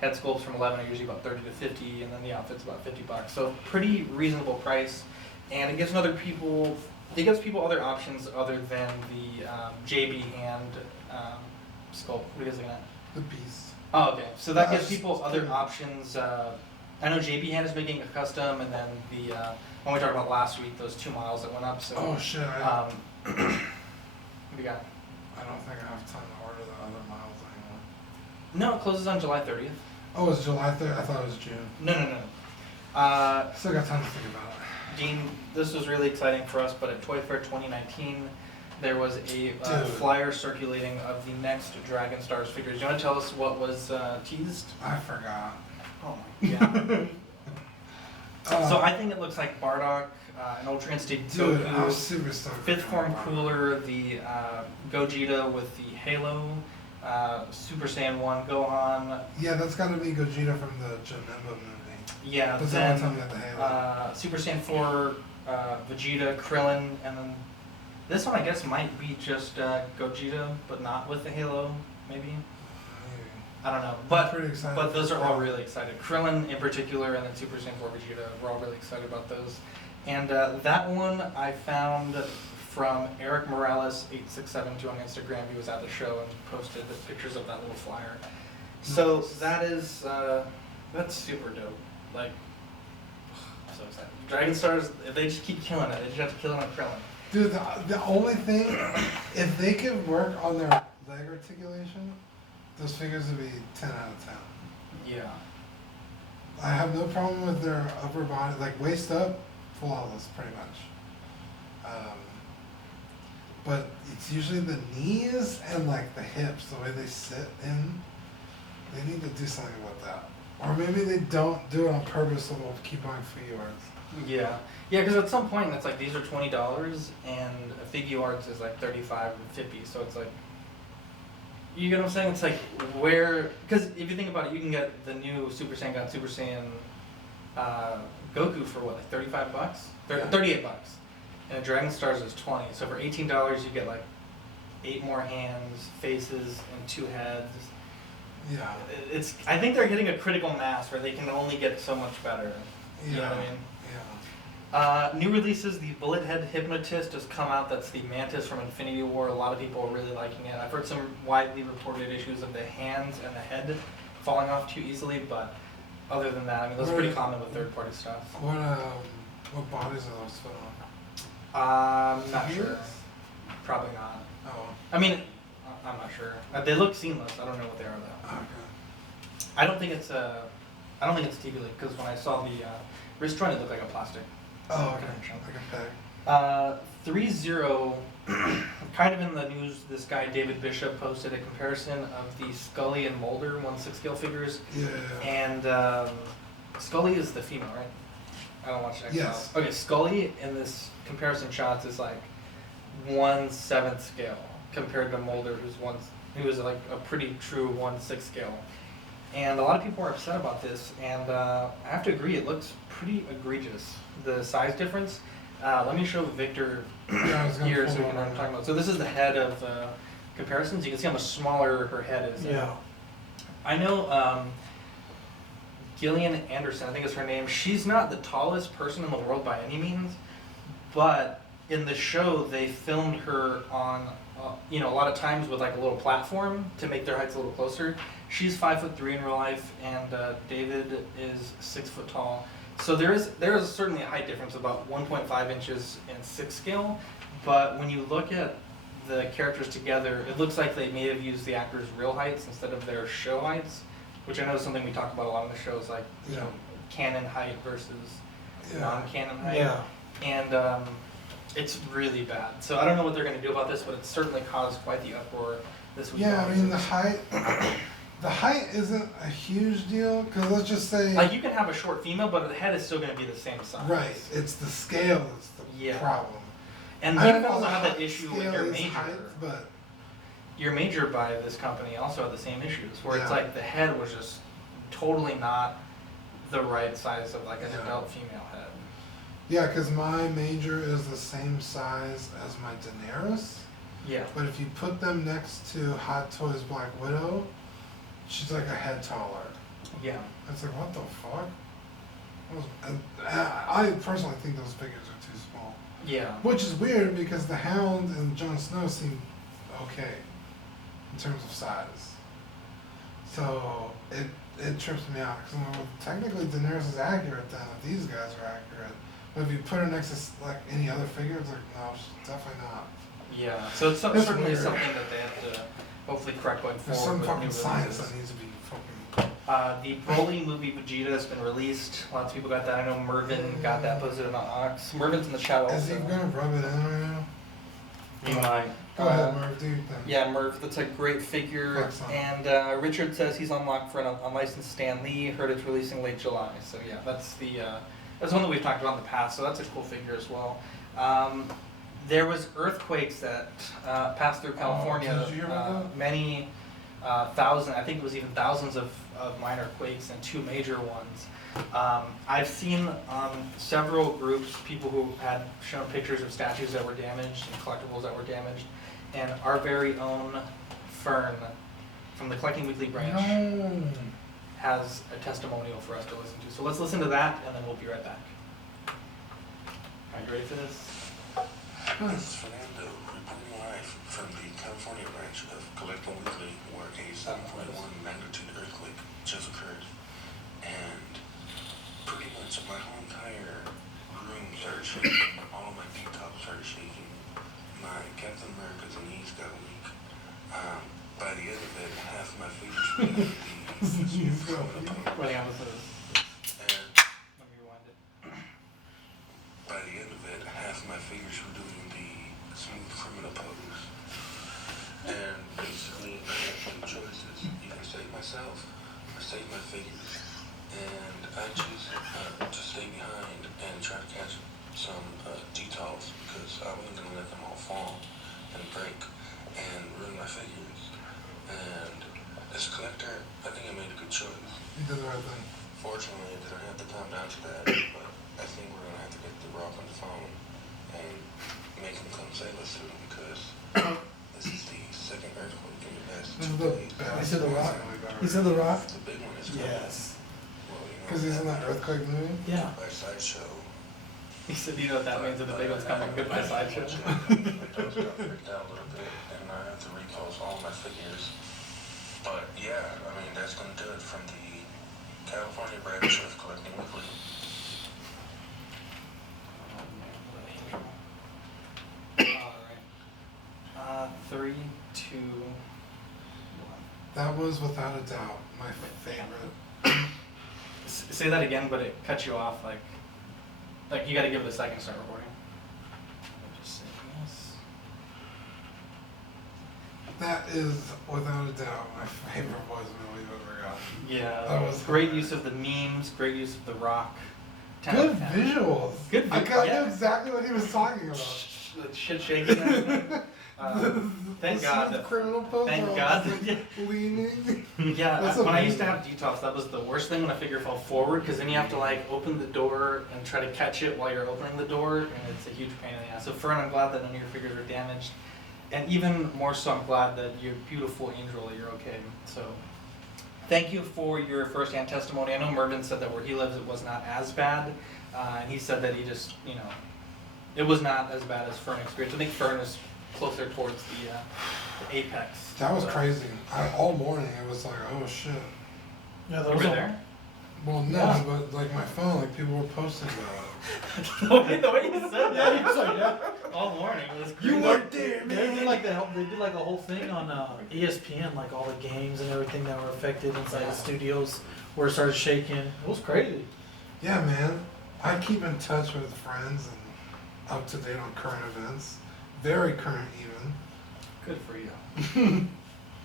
Head sculpts from 11 are usually about $30 to $50, and then the outfit's about $50. So pretty reasonable price, and it gives people other options other than the JB hand sculpt. What are you guys looking at? The Beast. Oh, okay. So that gives That's people other pretty- options. I know JB hand is making a custom, and then the one we talked about last week, those 2 miles that went up. So Oh shit! what do you got? I don't think I have time to order the other miles anymore. No, it closes on July 30th. Oh, it's July 3rd. I thought it was June. No. Still got time to think about it. Dean, this was really exciting for us, but at Toy Fair 2019, there was a Dude. flyer circulating of the next Dragon Stars figures. You want to tell us what was teased? I forgot. Oh my god. So I think it looks like Bardock, an Ultra Instinct Dude, I'm Goku, super stoked. Fifth for Form Bardock. Cooler, the Gogeta with the Halo, Super Saiyan 1 Gohan. Yeah, that's got to be Gogeta from the Janemba movie. Yeah, That's the only then time we got the Halo. Super Saiyan 4, Vegeta, Krillin, and then this one I guess might be just Gogeta, but not with the Halo, maybe. I don't know, I'm pretty excited. but those for are all Krillin. really excited. Krillin in particular, and then Super Saiyan 4 Vegeta, we're all really excited about those. And that one I found from Eric Morales 8672 on Instagram. He was at the show and posted the pictures of that little flyer. So Nice. that is that's super dope. Like, I'm so excited. Dragon Stars, if they just keep killing it. They just have to kill it on Krillin. Dude, the only thing, if they could work on their leg articulation, those figures would be 10 out of 10. Yeah. I have no problem with their upper body, like waist up, flawless, pretty much. But it's usually the knees and like the hips, the way they sit in. They need to do something about that. Or maybe they don't do it on purpose, so they'll keep buying figure arts. Yeah, because at some point it's like these are $20 and a Figure Arts is like $35 or $50, so it's like, you get what I'm saying? It's like where, because if you think about it, you can get the new Super Saiyan God, Super Saiyan Goku for what, like $35? Yeah. $38, and Dragon Stars is $20. So for $18 you get like 8 more hands, faces, and 2 heads. Yeah. It's, I think they're hitting a critical mass where they can only get so much better. You know what I mean? Yeah. New releases, the Bullet Head Hypnotist has come out. That's the Mantis from Infinity War. A lot of people are really liking it. I've heard some widely reported issues of the hands and the head falling off too easily, but other than that, I mean, that's pretty common with third-party stuff. What bodies are those put on? Not sure. Figures? Probably not. Oh. I mean, I'm not sure. They look seamless. I don't know what they are though. Okay. I don't think it's a TV leak because when I saw the wrist joint, it looked like a plastic. Oh, okay. Like a peg. 3-0, kind of in the news, this guy David Bishop posted a comparison of the Scully and Mulder 1/6 scale figures, Yeah. and Scully is the female, right? I don't watch X-Files. Yes. Okay, Scully in this comparison shots is like 1/7 scale compared to Mulder, who's It was like a pretty true 1/6 scale. And a lot of people are upset about this, and I have to agree, it looks pretty egregious, the size difference. Let me show Victor Yeah, I was gonna here pull so we it can know what I'm up. talking about. So this is the head of comparisons. You can see how much smaller her head is. Yeah. I know Gillian Anderson, I think is her name. She's not the tallest person in the world by any means, but in the show they filmed her on, a lot of times with like a little platform to make their heights a little closer. She's 5'3" in real life, and David is 6 foot tall. So there is certainly a height difference, about 1.5 inches in 6 scale. But when you look at the characters together, it looks like they may have used the actors' real heights instead of their show heights, which I know is something we talk about a lot in the shows, like Yeah. canon height versus Yeah. non-canon height. Yeah. And it's really bad. So I don't know what they're going to do about this, but it certainly caused quite the uproar this week. Yeah, I mean the height. The height isn't a huge deal because let's just say. Like you can have a short female, but the head is still going to be the same size. Right. It's the scale that's the Yeah. problem. And I you don't can know also the have that height issue with scale your is major. height, but Your major by this company also had the same issues, where it's Yeah. like the head was just totally not the right size of like an Yeah. adult female head. yeah, because my major is the same size as my Daenerys. Yeah. But if you put them next to Hot Toys Black Widow, she's like a head taller. Yeah. It's like, what the fuck? I personally think those figures are too small. Yeah. Which is weird because the Hound and Jon Snow seem okay in terms of size. So it trips me out because technically Daenerys is accurate then if these guys are accurate. But if you put her next to like any other figure, it's like, no, she's definitely not. Yeah. So it's That's certainly weird. something that they have to hopefully correct going There's forward. some with fucking new science releases. that needs to be fucking. The Broly movie Vegeta has been released. Lots of people got that. I know Mervin got that posted on Ox. Mervin's in the chat also. Is he gonna rub it in right now? You might. Go ahead, Merv, do your thing. Yeah, Merv, that's a great figure. Excellent. And Richard says he's on lock for an unlicensed Stan Lee. Heard it's releasing late July. So yeah, that's one that we've talked about in the past. So that's a cool figure as well. There was earthquakes that passed through California. did you hear about that? Many thousand, I think it was even thousands of minor quakes and 2 major ones. I've seen several groups, people who had shown pictures of statues that were damaged and collectibles that were damaged. And our very own Fern from the Collecting Weekly branch No. has a testimonial for us to listen to. So let's listen to that and then we'll be right back. Are you ready for this? This is Fernando reporting live from the California branch of Collecting Weekly, where a 7.1 magnitude earthquake just occurred. And pretty much my whole entire room started shaking. All of my detox started shaking. My Captain America's knees got weak. By the end of it, half my fingers were doing the Knees got smooth weak. criminal Wait, pose. hang on, listen to this. And Let me rewind it. by the end of it, half my fingers were doing the smooth criminal pose. And basically, I had 2 choices. Either save myself or save my figures. And I choose to stay behind and try to catch some details because I wasn't going to let them all fall and break and ruin my figures. And as a collector, I think I made a good choice. You did the right thing. Fortunately, I didn't have the time to answer that, but I think we're gonna have to get the Rock on the phone and make him come save us soon because this is the second earthquake in the past This 2 is the days. best. He said the Rock. He said the Rock? The big one is coming. Yes. Well, you know, Because he's in that earthquake movie? Yeah. By Sideshow. He said, you know what that means if the big one's coming. Goodbye, Sideshow. I just got freaked out a little bit, and I have to repose all my figures. But yeah, I mean that's gonna do it from the California branch of Collecting Weekly. Alright. 3, 2, 1. That was without a doubt my favorite. Say that again, but it cuts you off. Like you got to give it a second to start recording. Just say yes. That is without a doubt my favorite voice movie we've ever gotten. Yeah, That was great hilarious. use of the memes. Great use of the rock. 10 Good out of 10. visuals. Good I vi- knew yeah. exactly what he was talking about. shit shaking. Thank The God. smooth criminal pose. Thank where God. I was, like, leaning. Yeah, That's when I used to amazing. have detox, that was the worst thing when a figure fell forward, because then you have to like open the door and try to catch it while you're opening the door, and it's a huge pain in the ass. So Fern, I'm glad that none of your figures are damaged, and even more so, I'm glad that your beautiful Angel, you're okay. So, thank you for your first-hand testimony. I know Mervin said that where he lives it was not as bad, and he said that he just, you know, it was not as bad as Fern experienced. I think Fern is closer towards the apex. That was So- crazy. All morning it was like, oh shit. Yeah, You there were was a, there? Well, no, Yeah. but like my phone, like people were posting about The way you said Yeah, that. he was like, yeah. All morning. It was it. You crazy. weren't there, They did man. like they did like a whole thing on ESPN, like all the games and everything that were affected inside the studios where it started shaking. It was crazy. Yeah, man. I keep in touch with friends and up to date on current events. Very current, even. Good for you.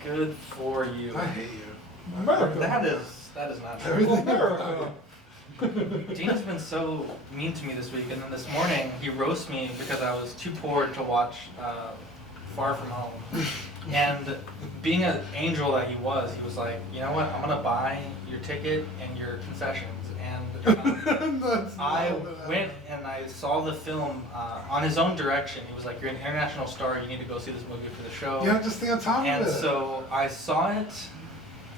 Good for you. I hate you. America. That is not true. Everything America. Dean has been so mean to me this week, and then this morning he roasted me because I was too poor to watch Far From Home. And being an angel that he was like, you know what? I'm gonna buy your ticket and your concessions. And That's I not what went and I saw the film on his own direction. He was like, "You're an international star. You need to go see this movie for the show." You have to stay on top And of it. so I saw it,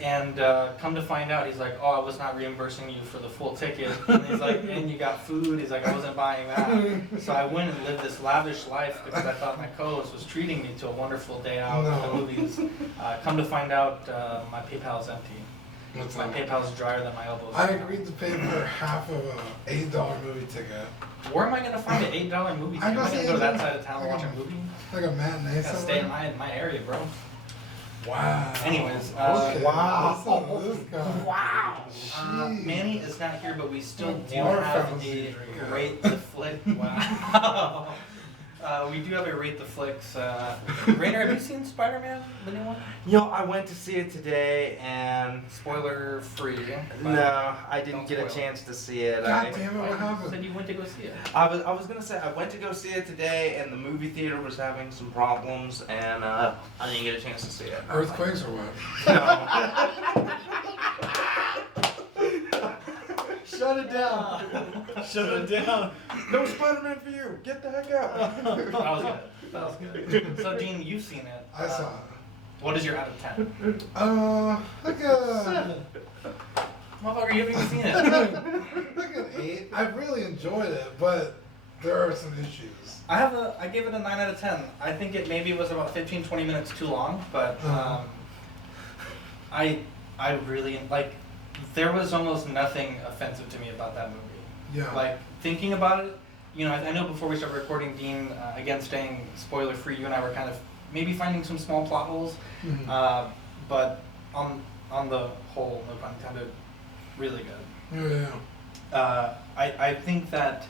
and come to find out, he's like, "Oh, I was not reimbursing you for the full ticket." And he's like, "And you got food." He's like, "I wasn't buying that." So I went and lived this lavish life because I thought my co-host was treating me to a wonderful day out at the No. movies. Come to find out, my PayPal's empty. What's My up? PayPal's drier than my elbows. I agreed to pay for half of a $8 movie ticket. Where am I gonna find an $8 movie ticket? I Am I know, gonna see, go to that I side of town and watch a movie? Like a matinee I gotta stay in somewhere. my area, bro. Wow. Anyways, Okay, wow. listen to this guy. Wow. Jeez. Manny is not here, but we still do More have fountains a you drink out. rate the flick. Wow. We do have a rate the flicks. Rainer, have you seen Spider-Man, the new one? You know, I went to see it today, and Spoiler free. no, I didn't Don't get a spoil. chance to see it. God I, damn it, what You happened? said you went to go see it. I was gonna say I went to go see it today, and the movie theater was having some problems, and I didn't get a chance to see it. Earthquakes or what? No. Shut it down. Shut it down. No Spider-Man for you. Get the heck out. That was good. That was good. So, Dean, you've seen it. I saw it. What is your out of 10? Like a 7. Motherfucker, you haven't even seen it. like an 8. I really enjoyed it, but there are some issues. I gave it a 9 out of 10. I think it maybe was about 15, 20 minutes too long, but I really like. There was almost nothing offensive to me about that movie. Yeah. Like thinking about it, you know, I know before we started recording, Dean, again staying spoiler free, you and I were kind of maybe finding some small plot holes, Mhm. but on the whole, no pun intended, really good. Yeah. I think that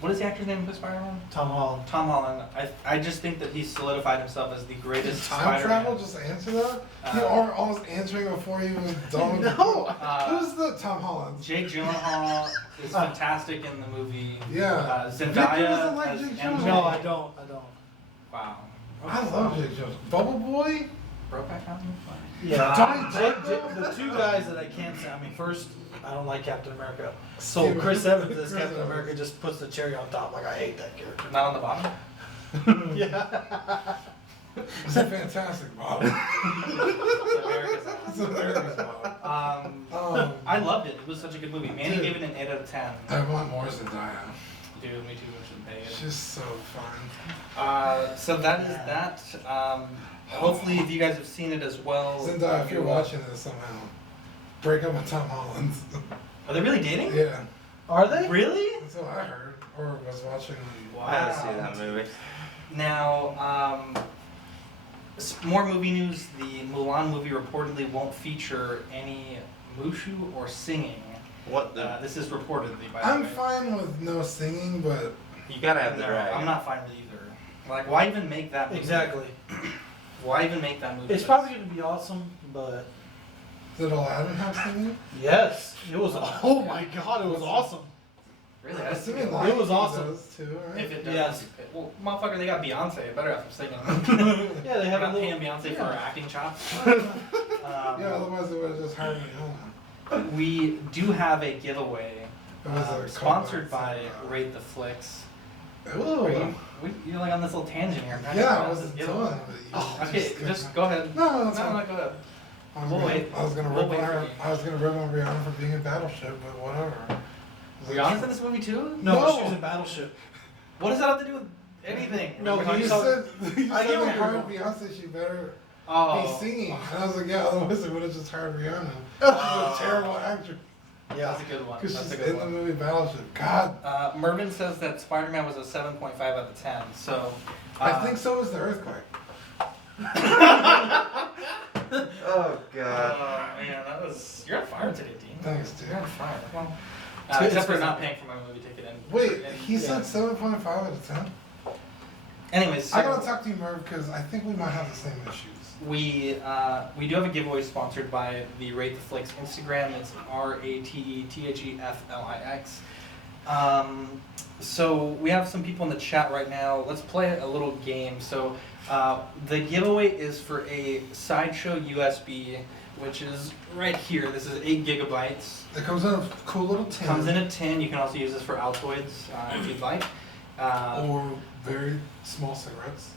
what is the actor's name for Spider-Man? Tom Holland. Tom Holland. I just think that he's solidified himself as the Did greatest time Spider-Man. travel just answer that? You Uh, are almost answering before you was done. No. Who's the Tom Holland? Jake Gyllenhaal is fantastic in the movie. Yeah. Zendaya Victor doesn't like as Jake MJ. Gyllenhaal. No, I don't. Wow. I love Jake Jones. Bubble Boy? Brokeback Mountain. Yeah. Johnny The two guys that I can't say. I mean, first, I don't like Captain America. So Steven- Chris Evans as Chris Captain Evans. America just puts the cherry on top. Like I hate that character. Not on the bottom. Yeah. It's a fantastic Bob. It's America's It's ass. America's Bob. I loved it. It was such a good movie. Manny Dude. gave it an 8 out of 10. I want more Zendaya. Dude, me too. We should pay it. She's so fun. So that is that. Hopefully, if you guys have seen it as well. Zendaya, if you're watching this somehow, break up with Tom Holland. Are they really dating? Yeah, Are they? Really? that's what I heard or was watching. I had to see that movie. Now, more movie news. The Mulan movie reportedly won't feature any Mushu or singing. What the? This is reportedly, by I'm the way. fine with no singing, but You gotta have the No, dragon. I'm not fine with either. Like, why even make that movie? Exactly. Why even make that movie? It's probably gonna be awesome, but did Aladdin have singing? yes, it was. Oh my God, it was awesome. Really? I'm That's assuming good. Lion It was King awesome. does too, right? If it does. Yes. Well, motherfucker, they got Beyonce. It better have some singing. Yeah, they They're have a not little. paying Beyonce for her acting chops. Yeah, otherwise they would have just hired me on. We do have a giveaway It was a sponsored couple by of- Rate the Flicks. Ooh. Are you, you're like on this little tangent here. I'm trying to Yeah, I pronounce wasn't this done. giveaway. but you Okay, just go ahead. No, that's No, fine. no, go ahead. I was We'll gonna, wait. I was gonna We'll rip wait on for her. you. I was gonna rip on Rihanna for being in Battleship, but whatever. Rihanna's in this movie too? No, No. she was in Battleship. What does that have to do with anything? No, We're but talking You saw- said you I said know they you're hired wrong. Beyonce. She better Oh. be singing. And I was like, yeah. Otherwise, they would have just hired Rihanna. She's Oh. a terrible actress That's a good one. because That's she's a good in the one. movie Battleship. God, Mervin says that Spider-Man was a 7.5 out of 10. So I think so was the earthquake. Oh Oh man, that was. You're on fire today, Dean. Thanks, dude. You're on fire. Well, It's except for good. not paying for my movie ticket. And Wait, and- he said 7.5 out of 10. Anyways, I so gotta talk to you, Merv, because I think we might have the same issues. we do have a giveaway sponsored by the Rate the Flicks Instagram. It's RATETHEFLIX. So we have some people in the chat right now. Let's play a little game. So the giveaway is for a Sideshow USB, which is right here. This is 8 gigabytes. It comes in a cool little tin. Comes in a tin. You can also use this for Altoids if you'd like. Or very small cigarettes.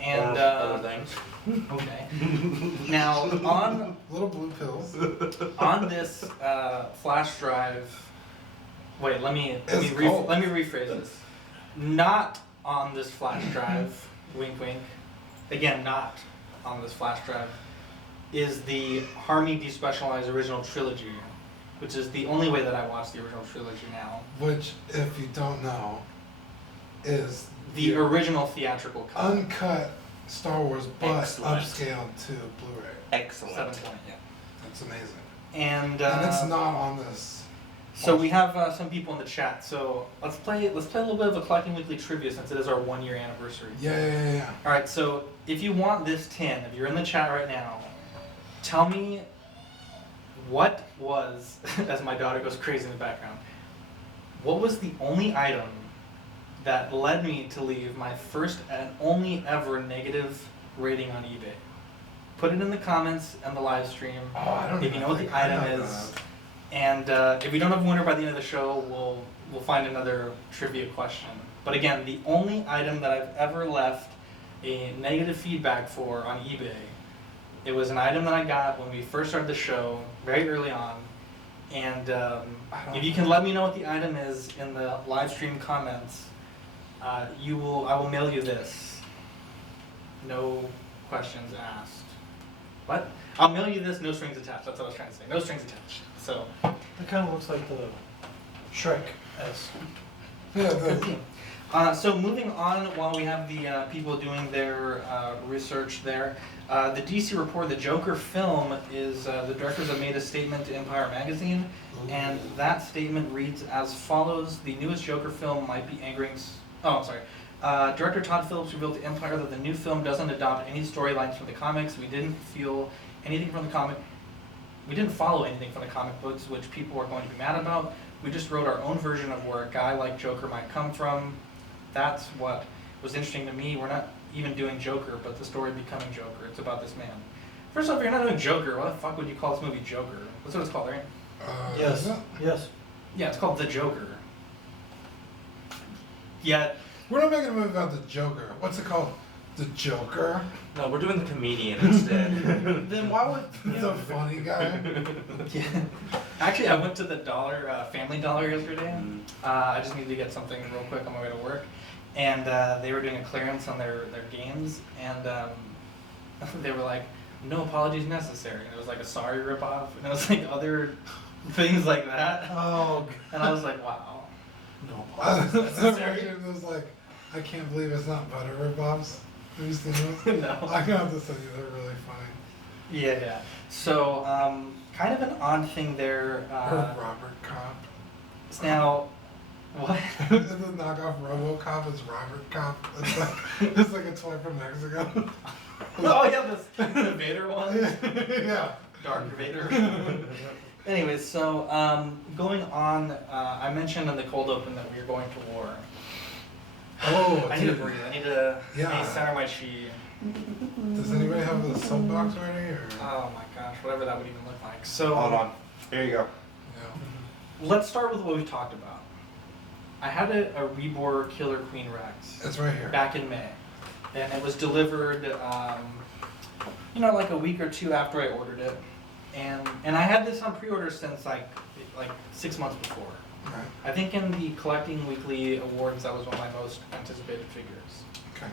And other things. okay. Now on Little blue pills. on this flash drive. Wait, let me It's cold. let me rephrase this. Not on this flash drive. Wink, wink. Again, not on this flash drive. Is the Harmony Despecialized Original Trilogy, which is the only way that I watch the original trilogy now. Which, if you don't know, is The original theatrical cut. uncut Star Wars, but Excellent. upscaled to Blu-ray. Excellent. 720, yeah. That's amazing. And And it's not on this. so we have some people in the chat. So let's play a little bit of a Collecting Weekly trivia since it is our 1 year anniversary. Yeah. All right, so if you want this tin, if you're in the chat right now, tell me what was, as my daughter goes crazy in the background, what was the only item that led me to leave my first and only ever negative rating on eBay? Put it in the comments and the live stream. Oh, I don't If you even know what think the I item know is. that. And if we don't have a winner by the end of the show, we'll find another trivia question. But again, the only item that I've ever left a negative feedback for on eBay, it was an item that I got when we first started the show, very early on. And if you can let me know what the item is in the live stream comments, I will mail you this. No questions asked. What? I'll mail you this, no strings attached. That's what I was trying to say. No strings attached. So. It kind of looks like the Shrek S. Yeah, the, So moving on, while we have the people doing their research there, the DC report, the Joker film, is the directors have made a statement to Empire Magazine, and that statement reads as follows: the newest Joker film might be angering. Director Todd Phillips revealed to Empire that the new film doesn't adopt any storylines from the comics. We didn't follow anything from the comic books, which people are going to be mad about. We just wrote our own version of where a guy like Joker might come from. That's what was interesting to me. We're not even doing Joker, but the story becoming Joker. It's about this man. First off, if you're not doing Joker, why the fuck would you call this movie Joker? That's what it's called, right? Yes. is it? Yes. Yeah, it's called The Joker. Yeah, We're not making a movie about the Joker. What's it called? The Joker? No, we're doing the comedian instead. Then why would The funny guy? yeah. Actually, I went to the Family Dollar yesterday. Mm. I just needed to get something real quick on my way to work. And they were doing a clearance on their games. And they were like, no apologies necessary. And it was like a sorry ripoff. And it was like other things like that. Oh. And I was like, wow. No. It was like, I can't believe it's not butter ripoffs. Have you seen those? No. I'm gonna have to send you. They're really funny. Yeah. So, kind of an odd thing there. Or Robert Cop. Now, what? The knockoff RoboCop is Robert Cop. It's like a toy from Mexico. Oh yeah, the Vader one. Yeah. Darth Vader. Anyways, so going on, I mentioned in the cold open that we were going to war. Oh, I need to dude. breathe. I need to Yeah. center my chi. Does anybody have the sub box already? Or? Oh my gosh, whatever that would even look like. So Hold on. Here you go. Yeah. let's start with what we talked about. I had a Reebor Killer Queen Rex It's right here. back in May, and it was delivered, like a week or two after I ordered it, and I had this on pre-order since like 6 months before. Right. I think in the Collecting Weekly Awards, that was one of my most anticipated figures. Okay.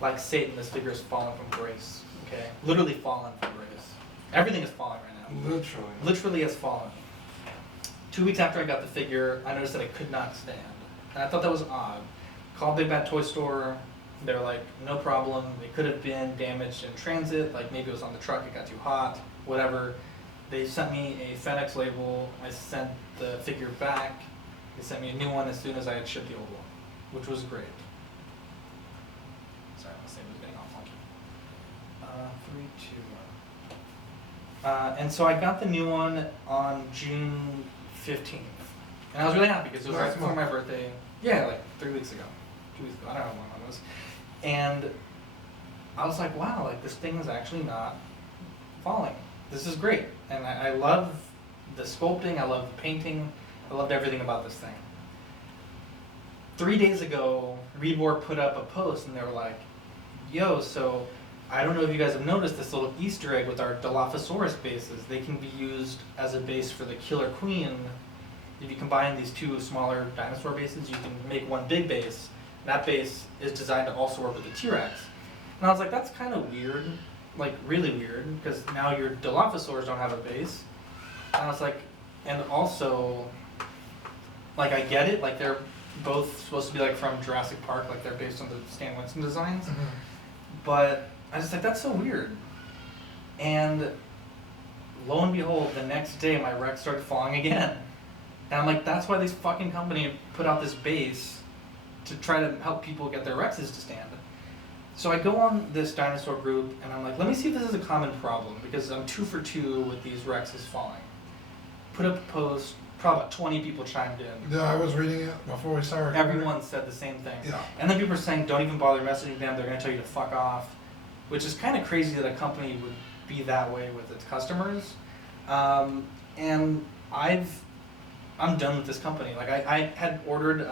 Like Satan, this figure has fallen from grace. Okay, literally fallen from grace. Everything is falling right now. Literally. Literally has fallen. 2 weeks after I got the figure, I noticed that I could not stand, and I thought that was odd. Called Big Bad Toy Store. They're like, no problem. It could have been damaged in transit. Like maybe it was on the truck. It got too hot. Whatever. They sent me a FedEx label. I sent the figure back. They sent me a new one as soon as I had shipped the old one, which was great. Sorry, my save was getting all funky. 3, 2, 1. And so I got the new one on June 15th. And I was really happy because it was right Last before my month. birthday. Yeah, like 3 weeks ago. 2 weeks ago. I don't know when it was. And I was like, wow, like this thing is actually not falling. This is great. And I love the sculpting, I love the painting, I loved everything about this thing. 3 days ago, Reebor put up a post and they were like, yo, so I don't know if you guys have noticed this little Easter egg with our Dilophosaurus bases. They can be used as a base for the Killer Queen. If you combine these two smaller dinosaur bases, you can make one big base. That base is designed to also work with the T-Rex. And I was like, that's kind of weird, like really weird, because now your Dilophosaurs don't have a base. And I was like, and also, like I get it, like they're both supposed to be like from Jurassic Park, like they're based on the Stan Winston designs. Mhm. But I was just like, that's so weird. And lo and behold, the next day my Rex started falling again. And I'm like, that's why this fucking company put out this base to try to help people get their Rexes to stand. So I go on this dinosaur group and I'm like, let me see if this is a common problem because I'm 2 for 2 with these Rexes falling. Put up a post, probably about 20 people chimed in. Yeah, I was reading it before we started. Everyone said the same thing. Yeah. And then people are saying, don't even bother messaging them, they're gonna tell you to fuck off. Which is kind of crazy that a company would be that way with its customers. And I'm done with this company. Like I had ordered,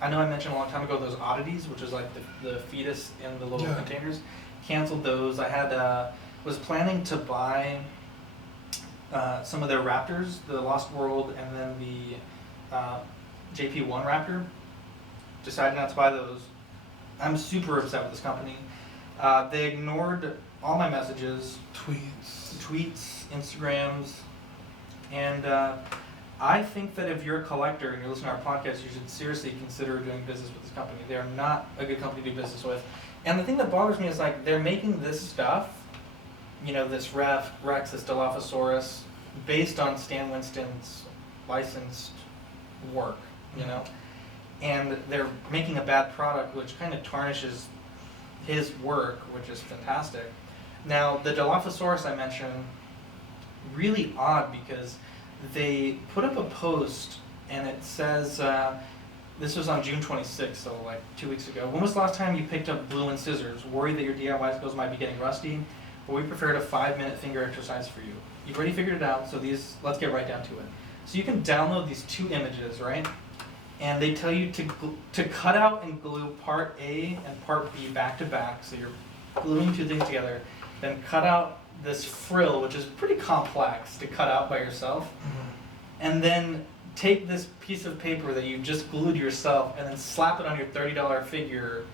I know I mentioned a long time ago those oddities, which is like the fetus in the little Yeah. containers. Canceled those. I had was planning to buy some of their Raptors, the Lost World, and then the JP1 Raptor. Decided not to buy those. I'm super upset with this company. They ignored all my messages, tweets, Instagrams, and I think that if you're a collector and you're listening to our podcast, you should seriously consider doing business with this company. They are not a good company to do business with. And the thing that bothers me is like they're making this stuff, this Rex, this Dilophosaurus, based on Stan Winston's licensed work, and they're making a bad product which kind of tarnishes his work, which is fantastic. Now, the Dilophosaurus I mentioned, really odd because they put up a post and it says, this was on June 26th, so like 2 weeks ago. When was the last time you picked up glue and scissors? Worried that your DIY skills might be getting rusty? Well, we prepared a 5-minute finger exercise for you. You've already figured it out, so let's get right down to it. So you can download these 2 images, right? And they tell you to cut out and glue part A and part B back to back, so you're gluing 2 things together. Then cut out this frill, which is pretty complex to cut out by yourself. Mhm. And then take this piece of paper that you just glued yourself and then slap it on your $30 figure,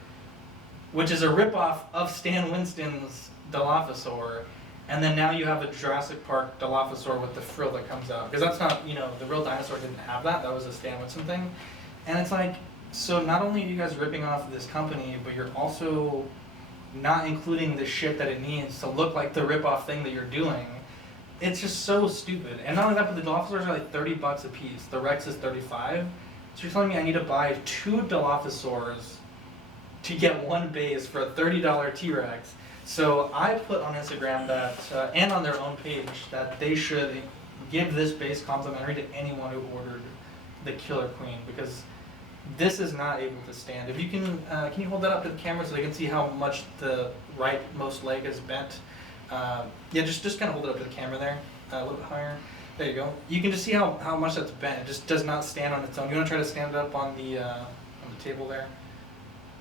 which is a ripoff of Stan Winston's Dilophosaur. And then now you have a Jurassic Park Dilophosaur with the frill that comes out. Because that's not, the real dinosaur didn't have that. That was a Stan Winston thing. And it's like, so not only are you guys ripping off this company, but you're also not including the shit that it needs to look like the ripoff thing that you're doing. It's just so stupid. And not only that, but the Dilophosaurs are like $30 a piece. The Rex is $35. So you're telling me I need to buy 2 Dilophosaurs to get 1 base for a $30 T-Rex. So I put on Instagram that, and on their own page, that they should give this base complimentary to anyone who ordered the Killer Queen, because this is not able to stand. If you can you hold that up to the camera so they can see how much the rightmost leg is bent? Yeah, just kind of hold it up to the camera there, a little bit higher. There you go. You can just see how much that's bent. It just does not stand on its own. You want to try to stand it up on the table there?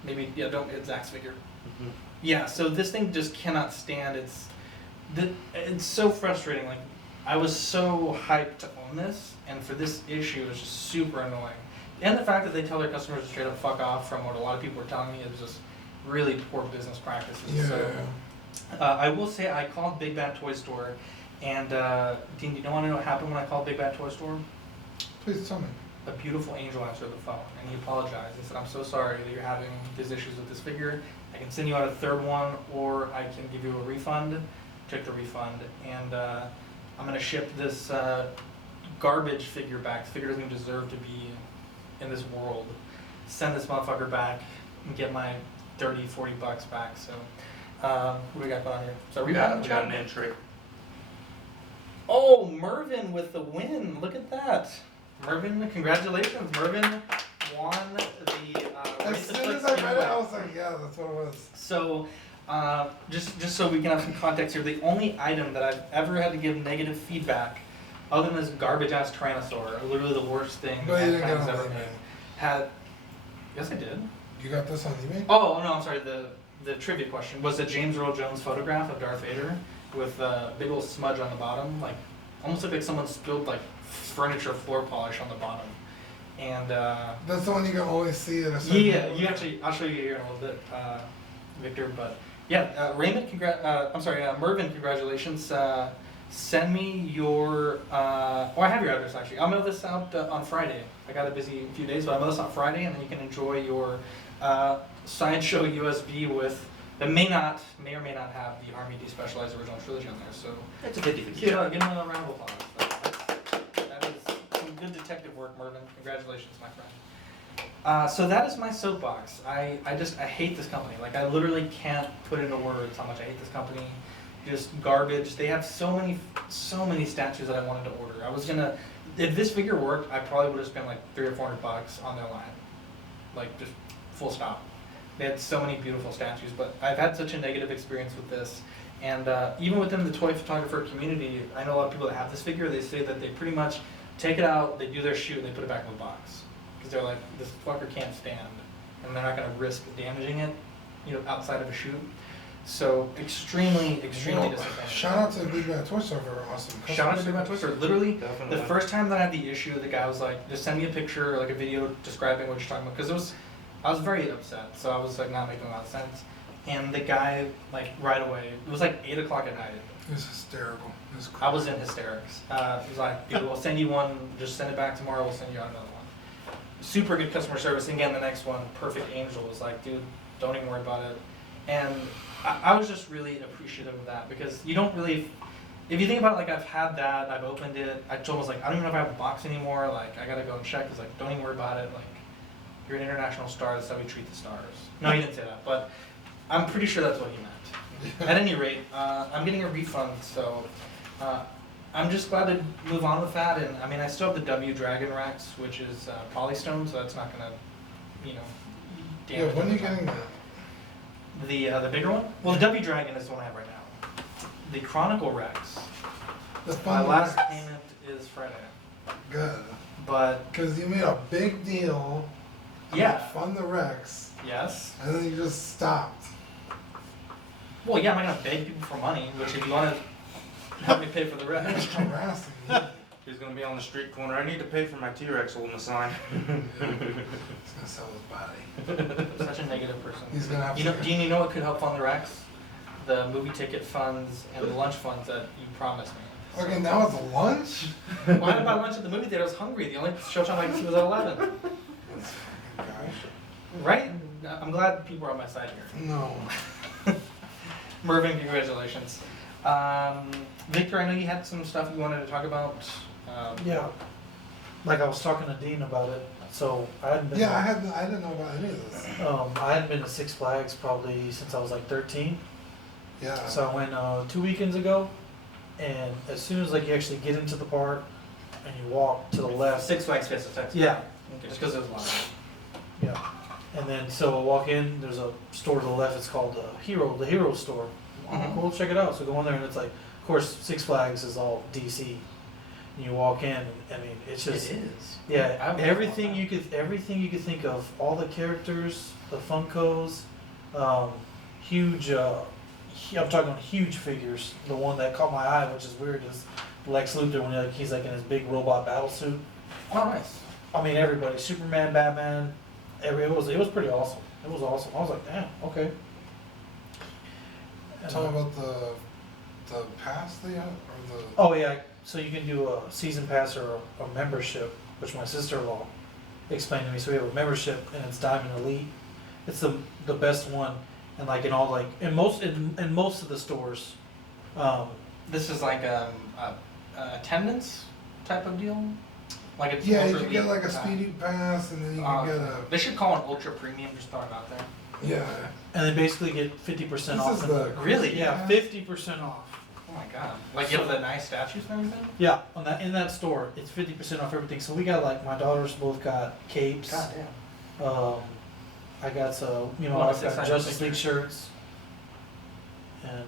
Maybe, yeah, don't hit Zach's figure. Mhm. Yeah, so this thing just cannot stand. It's so frustrating. Like, I was so hyped to own this, and for this issue, it was just super annoying. And the fact that they tell their customers to straight up fuck off from what a lot of people were telling me is just really poor business practices. Yeah. So, I will say I called Big Bad Toy Store, and Dean, do you want to know what happened when I called Big Bad Toy Store? Please tell me. A beautiful angel answered the phone, and he apologized. He said, "I'm so sorry that you're having these issues with this figure. I can send you out a third one, or I can give you a refund." Took the refund, and I'm gonna ship this garbage figure back. This figure doesn't even deserve to be in this world. Send this motherfucker back and get my $30-40 back. So, what do we got going on here? So We got an entry. Oh, Mervin with the win. Look at that. Mervin, congratulations. Mervin won the As Race to soon as Flicks I read it, I giveaway. was like, yeah, that's what it was. So, just so we can have some context here, the only item that I've ever had to give negative feedback, other than this garbage ass Tyrannosaur, literally the worst thing But you didn't get mankind's on ever eBay. made, had. Yes, I did. You got this on eBay? Oh no, I'm sorry. The trivia question was a James Earl Jones photograph of Darth Vader with a big old smudge on the bottom, like almost looked like someone spilled like furniture floor polish on the bottom. And That's the one you can always see at a certain yeah, level. you actually, I'll show you here in a little bit, Victor. But yeah, Raymond, Mervin, congratulations. Send me your, I have your address actually. I'll mail this out on Friday. I got a busy few days, but I'll mail this on Friday, and then you can enjoy your Sideshow USB with that may or may not have the Army Despecialized Original Trilogy on there. So It's a 50-50. give him a round of applause. That is some good detective work, Mervin. Congratulations, my friend. So that is my soapbox. I hate this company. Like, I literally can't put into words how much I hate this company. Just garbage. They have so many statues that I wanted to order. I was gonna, if this figure worked, I probably would have spent like $300 or $400 on their line. Like, just full stop. They had so many beautiful statues, but I've had such a negative experience with this. And even within the toy photographer community, I know a lot of people that have this figure, they say that they pretty much take it out, they do their shoot, and they put it back in the box. Because they're like, this fucker can't stand, and they're not going to risk damaging it, outside of a shoot. So extremely Well, disappointing. shout out to the Big Bad Toy Store for awesome customer Shout out to Big Bad Toy service. Store. Literally, Definitely. the first time that I had the issue, the guy was like, just send me a picture, like a video describing what you're talking about. Because I was very upset, so I was like not making a lot of sense. And the guy, like right away, it was like 8 o'clock at night. It was hysterical. It was I was in hysterics. He was like, dude, we'll send you one, just send it back tomorrow, we'll send you out another one. Super good customer service. And again, the next one, Perfect Angel, was like, dude, don't even worry about it. And I was just really appreciative of that, because you don't really, if you think about it, like I've had that, I've opened it, I told him, I was like, I don't even know if I have a box anymore, like I gotta go and check. He's like, don't even worry about it, like you're an international star, that's how we treat the stars. No, he didn't say that, but I'm pretty sure that's what he meant. At any rate, I'm getting a refund, so I'm just glad to move on with that. And I mean, I still have the W Dragon Rex, which is polystone, so that's not gonna, Yeah, damage when are you it. getting that? The bigger one? Well, the W Dragon is the one I have right now. The Chronicle Rex, The my fun last Rex. payment is Friday. Good. But Because you made a big deal. yeah, Fund the Rex, yes. and then you just stopped. Well, yeah, I'm not gonna beg people for money, which if you wanna help me pay for the That's Rex. harassing. you. He's gonna be on the street corner. I need to pay for my T-Rex holding a sign. He's gonna sell his body. Such a negative person. He's gonna have to. Dean, you know what could help fund the Rex? The movie ticket funds and the lunch funds that you promised me. Okay, now it's lunch? Well, I had to buy lunch at the movie theater. I was hungry. The only showtime I could see was at 11. That's fucking gosh. Right? I'm glad people are on my side here. No. Mervin, congratulations. Victor, I know you had some stuff you wanted to talk about. Yeah, like I was talking to Dean about it, so I hadn't been. Yeah, I didn't know about any of this. I hadn't been to Six Flags probably since I was like 13. Yeah. So I went 2 weekends ago, and as soon as like you actually get into the park and you walk to the left. Six Flags Fiesta Texas. Yeah, Okay, just because it was long. yeah. And then so I walk in. There's a store to the left. It's called the Hero Store. Mhm. Cool, check it out. So go in there, and it's like, of course, Six Flags is all DC. And you walk in, and I mean, it's just It is. yeah, I would everything want you could think of, all the characters, the Funkos, huge. I'm talking huge figures. The one that caught my eye, which is weird, is Lex Luthor when he's like in his big robot battle suit. Oh, nice. I mean, everybody, Superman, Batman, it was pretty awesome. It was awesome. I was like, damn, okay. And, Tell me about the pass they have, or the. oh yeah, so you can do a season pass or a membership, which my sister-in-law explained to me. So we have a membership, and it's Diamond Elite. It's the best one, and like in all like in most of the stores. This is like attendance type of deal. Like it's Yeah, you ultra can get elite. like a speedy pass, and then you can get a. They should call it ultra premium. Just throw it out there. Yeah. And they basically get 50% This off. is the. Really? Yeah, 50% off. Oh my god! Like you have the nice statues and everything. Yeah, in that store, it's 50% off everything. So we got like my daughters both got capes. God damn. I got my What wife was got that Justice picture? League shirts, and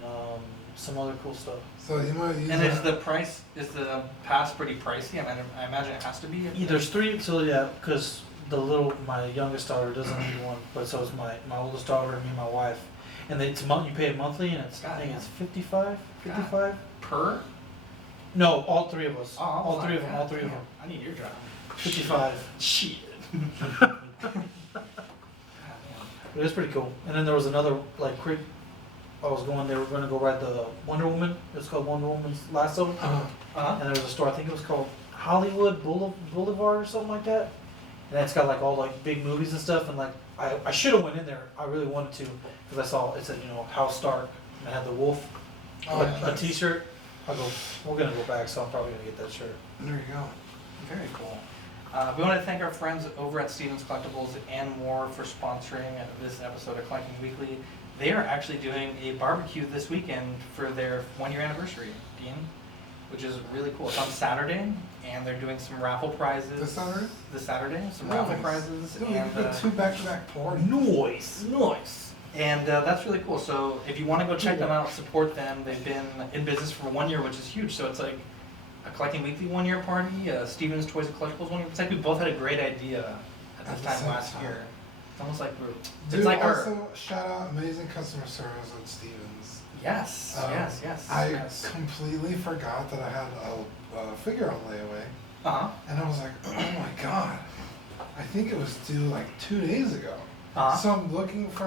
some other cool stuff. So you might use. And is the pass pretty pricey? I imagine it has to be. There's three, so yeah, because my youngest daughter doesn't need one, but so is my oldest daughter and me and my wife. And then you pay it monthly, and I think it's 55. Per? No, all three of us. Oh, all three of them. All three of damn. them. I need your job. 55. Shit. But it was pretty cool. And then there was another like quick. They were going to go ride the Wonder Woman. It's called Wonder Woman's Lasso. Uh-huh. And there was a store. I think it was called Hollywood Boulevard or something like that. And it's got like all like big movies and stuff. And like I should have went in there. I really wanted to because I saw it said House Stark and it had the wolf. Oh, a nice. T-shirt. We're gonna go back, so I'm probably gonna get that shirt. There you go. Very cool. We want to thank our friends over at Stevens Collectibles and more for sponsoring this episode of Collecting Weekly. They are actually doing a barbecue this weekend for their 1-year anniversary, Dean, which is really cool. It's on Saturday, and they're doing some raffle prizes. This Saturday? This Saturday, some raffle Nice. prizes. Dude, you and can put 2 back-to-back parties. Nice. And that's really cool. So if you want to go check them out, support them. They've been in business for 1 year, which is huge. So it's like a Collecting Weekly 1-year party, Stevens Toys and Collectibles 1 year. It's like we both had a great idea at At this the time same last time. year. It's almost like we're. Dude, It's like also shout out amazing customer service at Stevens. Yes, yes. I yes. completely forgot that I had a figure on layaway, Uh-huh. and I was like, oh my god, I think it was due like 2 days ago. Uh-huh. So I'm looking for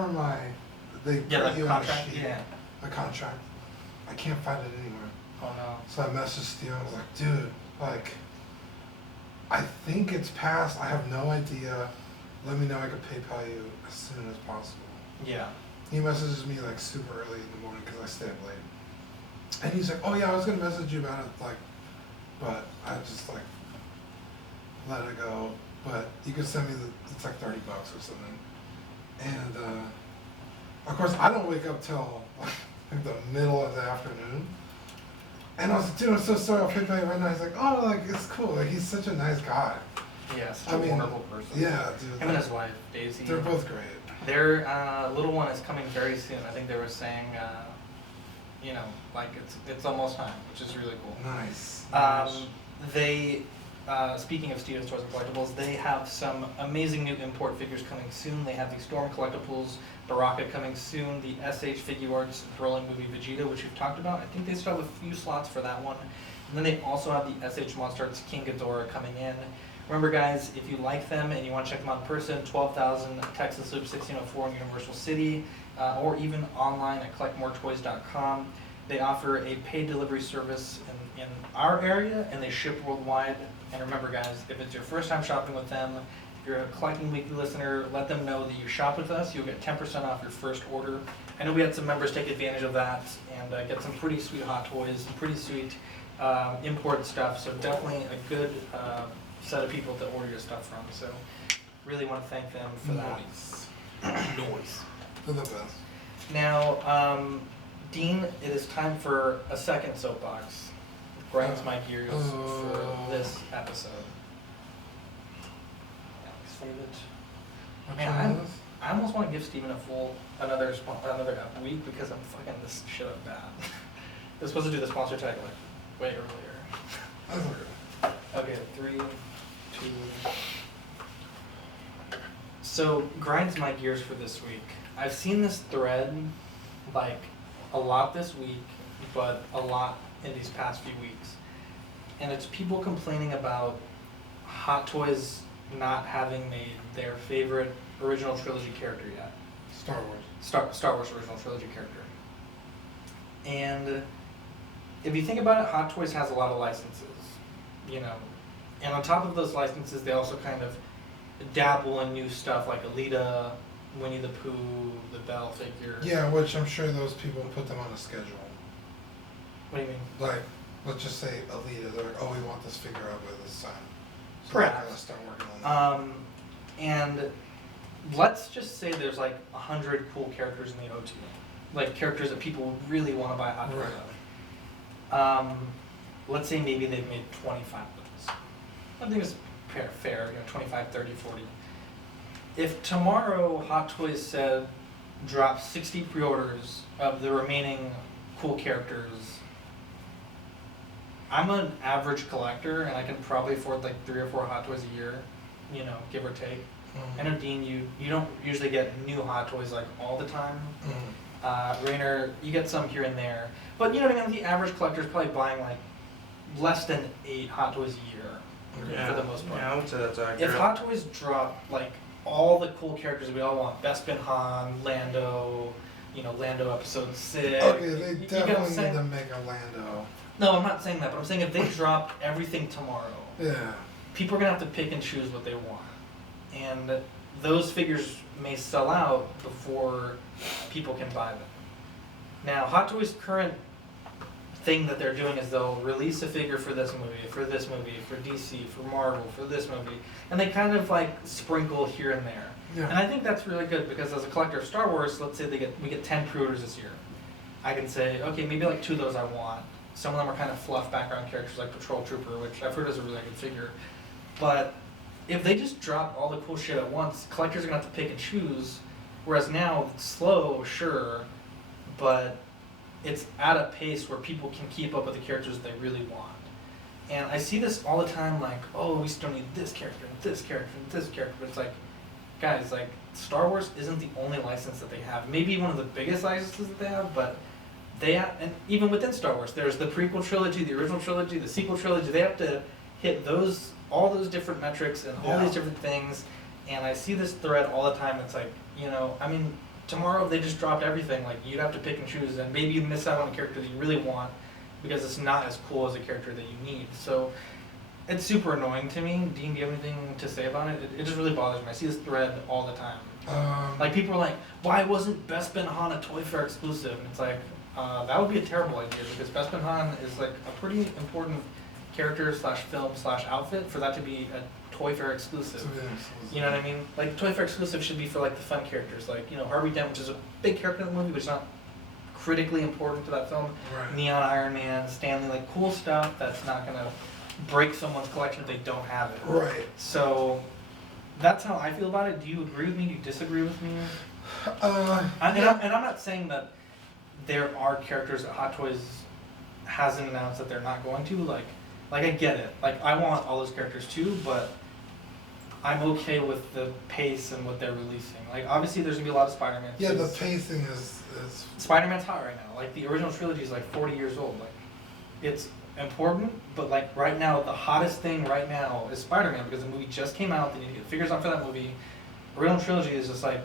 they Yeah, print the you on a contract. sheet, Yeah. a contract. I can't find it anywhere. Oh no. So I messaged Steven, I was like, dude, like, I think it's passed, I have no idea. Let me know I could PayPal you as soon as possible. Yeah. He messages me like super early in the morning because I stay up late. And he's like, oh yeah, I was gonna message you about it, like, but I just like, let it go. But you could send me it's like $30 or something. And of course I don't wake up till like the middle of the afternoon. And I was like, dude, I'm so sorry, I'll PayPal you right now. He's like, oh, like, it's cool, like, he's such a nice guy. Yeah, such I a mean, wonderful person. Yeah, dude. Him and his wife, Daisy. They're both great. Their little one is coming very soon. I think they were saying, like it's almost time, which is really cool. Nice. They, speaking of Stevens Toys and Collectibles, they have some amazing new import figures coming soon. They have the Storm Collectibles Baraka coming soon, the SH Figuarts Rolling Movie Vegeta, which we've talked about. I think they still have a few slots for that one. And then they also have the SH Monster Arts King Ghidorah coming in. Remember guys, if you like them and you want to check them out in person, 12,000 Texas Loop 1604 in Universal City, or even online at collectmoretoys.com. They offer a paid delivery service in our area, and they ship worldwide. And remember guys, if it's your first time shopping with them, if you're a Collecting Weekly listener, let them know that you shop with us. You'll get 10% off your first order. I know we had some members take advantage of that and get some pretty sweet Hot Toys, some pretty sweet import stuff. So definitely a good set of people to order your stuff from. So really want to thank them for that. Nice. Noise. They're the best. Now, Dean, it is time for a second soapbox. Grinds my gears for this episode. Save it. Which Man, one is this? I almost want to give Steven another week because I'm fucking this shit up bad. They're supposed to do the sponsor tag like way earlier. That's okay. Okay, 3, 2. So grinds my gears for this week. I've seen this thread like a lot this week, but a lot in these past few weeks. And it's people complaining about Hot Toys not having made their favorite original trilogy character yet. Star Wars. Star Wars original trilogy character. And if you think about it, Hot Toys has a lot of licenses, you know. And on top of those licenses, they also kind of dabble in new stuff like Alita, Winnie the Pooh, the Belle figure. Yeah, which I'm sure those people put them on a schedule. What do you mean? Like, let's just say Alita, they're like, oh, we want this figure out by this time. So Perhaps. they're gonna start working on that. And let's just say there's like 100 cool characters in the OT. Like characters that people would really want to buy Hot Toys of. Let's say maybe they've made 25 of those. I think it's fair, 25, 30, 40. If tomorrow Hot Toys said drop 60 pre-orders of the remaining cool characters, I'm an average collector and I can probably afford like 3 or 4 Hot Toys a year, give or take. I know, Dean, you don't usually get new Hot Toys like all the time. Rainer, you get some here and there. But you know what I mean, the average collector is probably buying like less than 8 Hot Toys a year for the most part. Yeah, I would say that's accurate. If Hot Toys drop like all the cool characters we all want, Bespin Han, Lando, Lando episode 6. Okay, they you get what I'm definitely need saying? to make a Lando. No, I'm not saying that, but I'm saying if they drop everything tomorrow, Yeah. people are gonna have to pick and choose what they want. And those figures may sell out before people can buy them. Now, Hot Toys' current thing that they're doing is they'll release a figure for this movie, for DC, for Marvel, for this movie, and they kind of like sprinkle here and there. Yeah. And I think that's really good because as a collector of Star Wars, let's say we get 10 pre-orders this year. I can say, okay, maybe like 2 of those I want. Some of them are kind of fluff background characters like Patrol Trooper, which I've heard is a really good figure. But if they just drop all the cool shit at once, collectors are gonna have to pick and choose. Whereas now, it's slow, sure, but it's at a pace where people can keep up with the characters they really want. And I see this all the time, like, oh, we still need this character, and this character, and this character. But it's like, guys, like, Star Wars isn't the only license that they have. Maybe one of the biggest licenses that they have, but they have, and even within Star Wars, there's the prequel trilogy, the original trilogy, the sequel trilogy. They have to hit all those different metrics and all these different things. And I see this thread all the time. It's like, tomorrow if they just dropped everything, like you'd have to pick and choose, and maybe you miss out on a character that you really want because it's not as cool as a character that you need. So it's super annoying to me. Dean, do you have anything to say about it? It just really bothers me. I see this thread all the time. Like people are like, why wasn't Bespin Han a Toy Fair exclusive? And it's like, that would be a terrible idea because Bespin Han is like a pretty important character / film / outfit for that to be a Toy Fair exclusive. You know what I mean? Like Toy Fair exclusive should be for like the fun characters, like Harvey Dent, which is a big character in the movie, but it's not critically important to that film. Right. Neon Iron Man, Stanley, like cool stuff that's not gonna break someone's collection if they don't have it. Right. So that's how I feel about it. Do you agree with me? Do you disagree with me? I'm not saying that there are characters that Hot Toys hasn't announced that they're not going to. Like I get it. Like I want all those characters too, but I'm okay with the pace and what they're releasing. Like obviously there's gonna be a lot of Spider-Man. Yeah, the pacing is Spider-Man's hot right now. Like the original trilogy is like 40 years old. Like it's important, but like right now the hottest thing right now is Spider-Man because the movie just came out. They need to get figures out for that movie. Original trilogy is just like,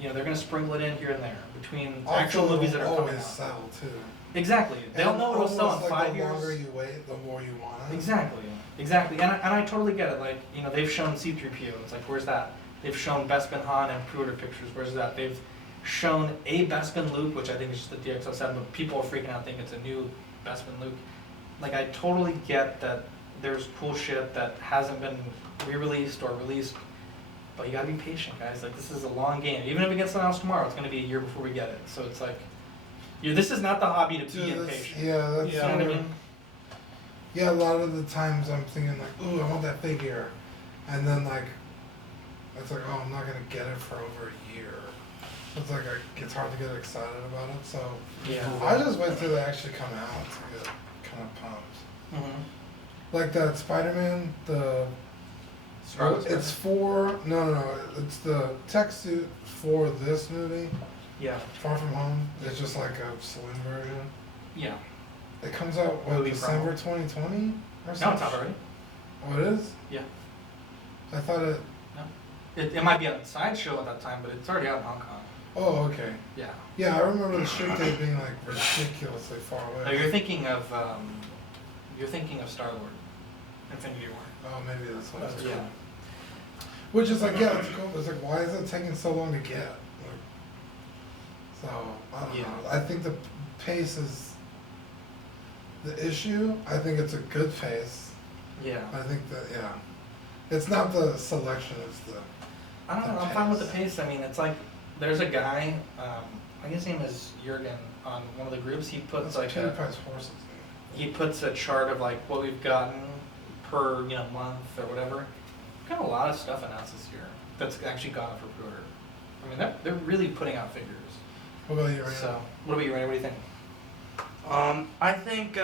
they're gonna sprinkle it in here and there between actual movies that are coming always out. sell too. Exactly. They'll know it'll sell in Almost 5 the years. longer you wait, the more you want it. Exactly. And I totally get it. Like, they've shown C-3PO. It's like, where's that? They've shown Bespin Han and pre-order pictures. Where's that? They've shown a Bespin Luke, which I think is just the DX07, but people are freaking out thinking it's a new Bespin Luke. Like, I totally get that there's cool shit that hasn't been re-released or released, but you gotta be patient, guys. Like, this is a long game. Even if it gets announced tomorrow, it's gonna be a year before we get it. So it's like, This is not the hobby to be Dude, that's, impatient. yeah, that's You know what I sort of- mean? Yeah, a lot of the times I'm thinking like, ooh, I want that figure, and then like, it's like, oh, I'm not gonna get it for over a year. It's like it's hard to get excited about it. So Yeah. I just wait till they actually come out to get kind of pumped. Mm-hmm. Like that Spider-Man, it's for it's the tech suit for this movie, Yeah. Far From Home. It's just like a saloon version. Yeah. It comes out what, Movie December promo. 2020 or No, something. it's out already. Oh, it is. Yeah. I thought it. It might be on Sideshow at that time, but it's already out in Hong Kong. Oh, okay. Yeah. Yeah, I remember the shoot date being like ridiculously far No, away. you're thinking of Star Lord, Infinity War. Oh, maybe that's what it's Yeah. called. Which is like, yeah, it's cool. It's like, why is it taking so long to get? Like, so I don't Yeah. know. I think the pace is the issue. I think it's a good pace. Yeah. I think that it's not the selection. It's the I don't know. the I'm fine with the pace. pace. I mean, it's like there's a guy. I think his name is Jurgen on one of the groups. He puts that's like PewDiePie's horses. he puts a chart of like what we've gotten per month or whatever. We've got a lot of stuff announced this year that's actually gone up for pre-order. I mean, they're really putting out figures. What about you, Ryan? So, what about you, Randy? What do you think? I think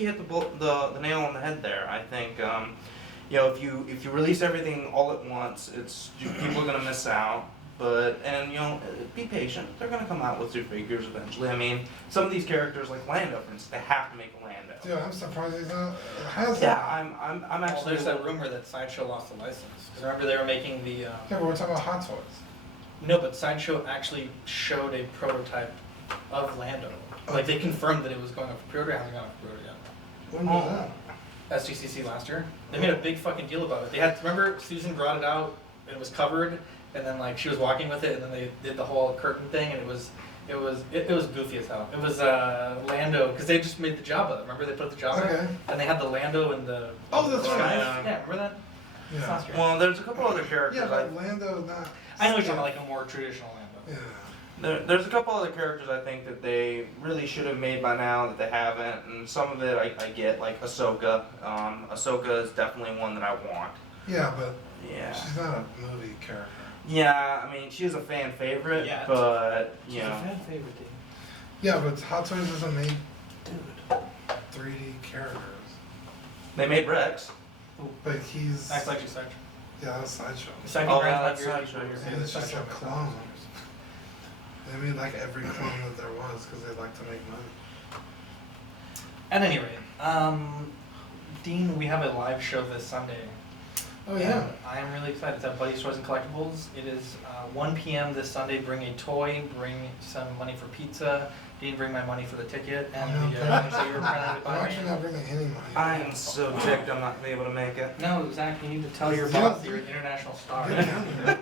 you hit the nail on the head there. I think if you release everything all at once, people are gonna miss out. But be patient. They're gonna come out with two figures eventually. I mean, some of these characters like Lando, for instance, they have to make a Lando. Dude, I'm surprised he's not. Has Yeah, that? I'm Well, actually. there's that rumor that Sideshow lost the license. Because remember they were making the. Yeah, but we're talking about Hot Toys. No, but Sideshow actually showed a prototype of Lando. Like they confirmed that it was going up for pre-order. It hasn't gone up for pre-order yet. When was that? SGCC last year. They made a big fucking deal about it. They had remember Susan brought it out and it was covered, and then like she was walking with it, and then they did the whole curtain thing, and it was goofy as hell. It was Lando because they just made the Jabba. Remember they put the Jabba, Okay. and they had the Lando and the. Oh, that's the right. skies. Yeah, remember that? It's Yeah. last year. Well, there's a couple other characters. Yeah, but Lando not. I know you're talking about like a more traditional Lando. Yeah. There's a couple other characters I think that they really should have made by now that they haven't, and some of it I get, like Ahsoka. Ahsoka is definitely one that I want. Yeah, but Yeah. she's not a movie character. Yeah, I mean, she is a fan favorite, Yeah. but, She's you a know. fan favorite, dude. Yeah, but Hot Toys doesn't make Dude. 3D characters. They made Rex. But he's. That's like Sideshow. Yeah, that's Sideshow. The second Oh, round, yeah, like that's your Sideshow, your you're And favorite it's just a Sideshow. clone. They made like every clone that there was because they like to make money. At any rate, Dean, we have a live show this Sunday. Oh yeah. And I am really excited. It's at Buddy Stores and Collectibles. It is 1 p.m. this Sunday. Bring a toy, bring some money for pizza. Dean, bring my money for the ticket and I'm the not so you're I'm apparently buying actually not bringing any money. I am so ticked I'm not gonna be able to make it. No, Zach, you need to tell your Yeah. boss that you're an international star. Get down here.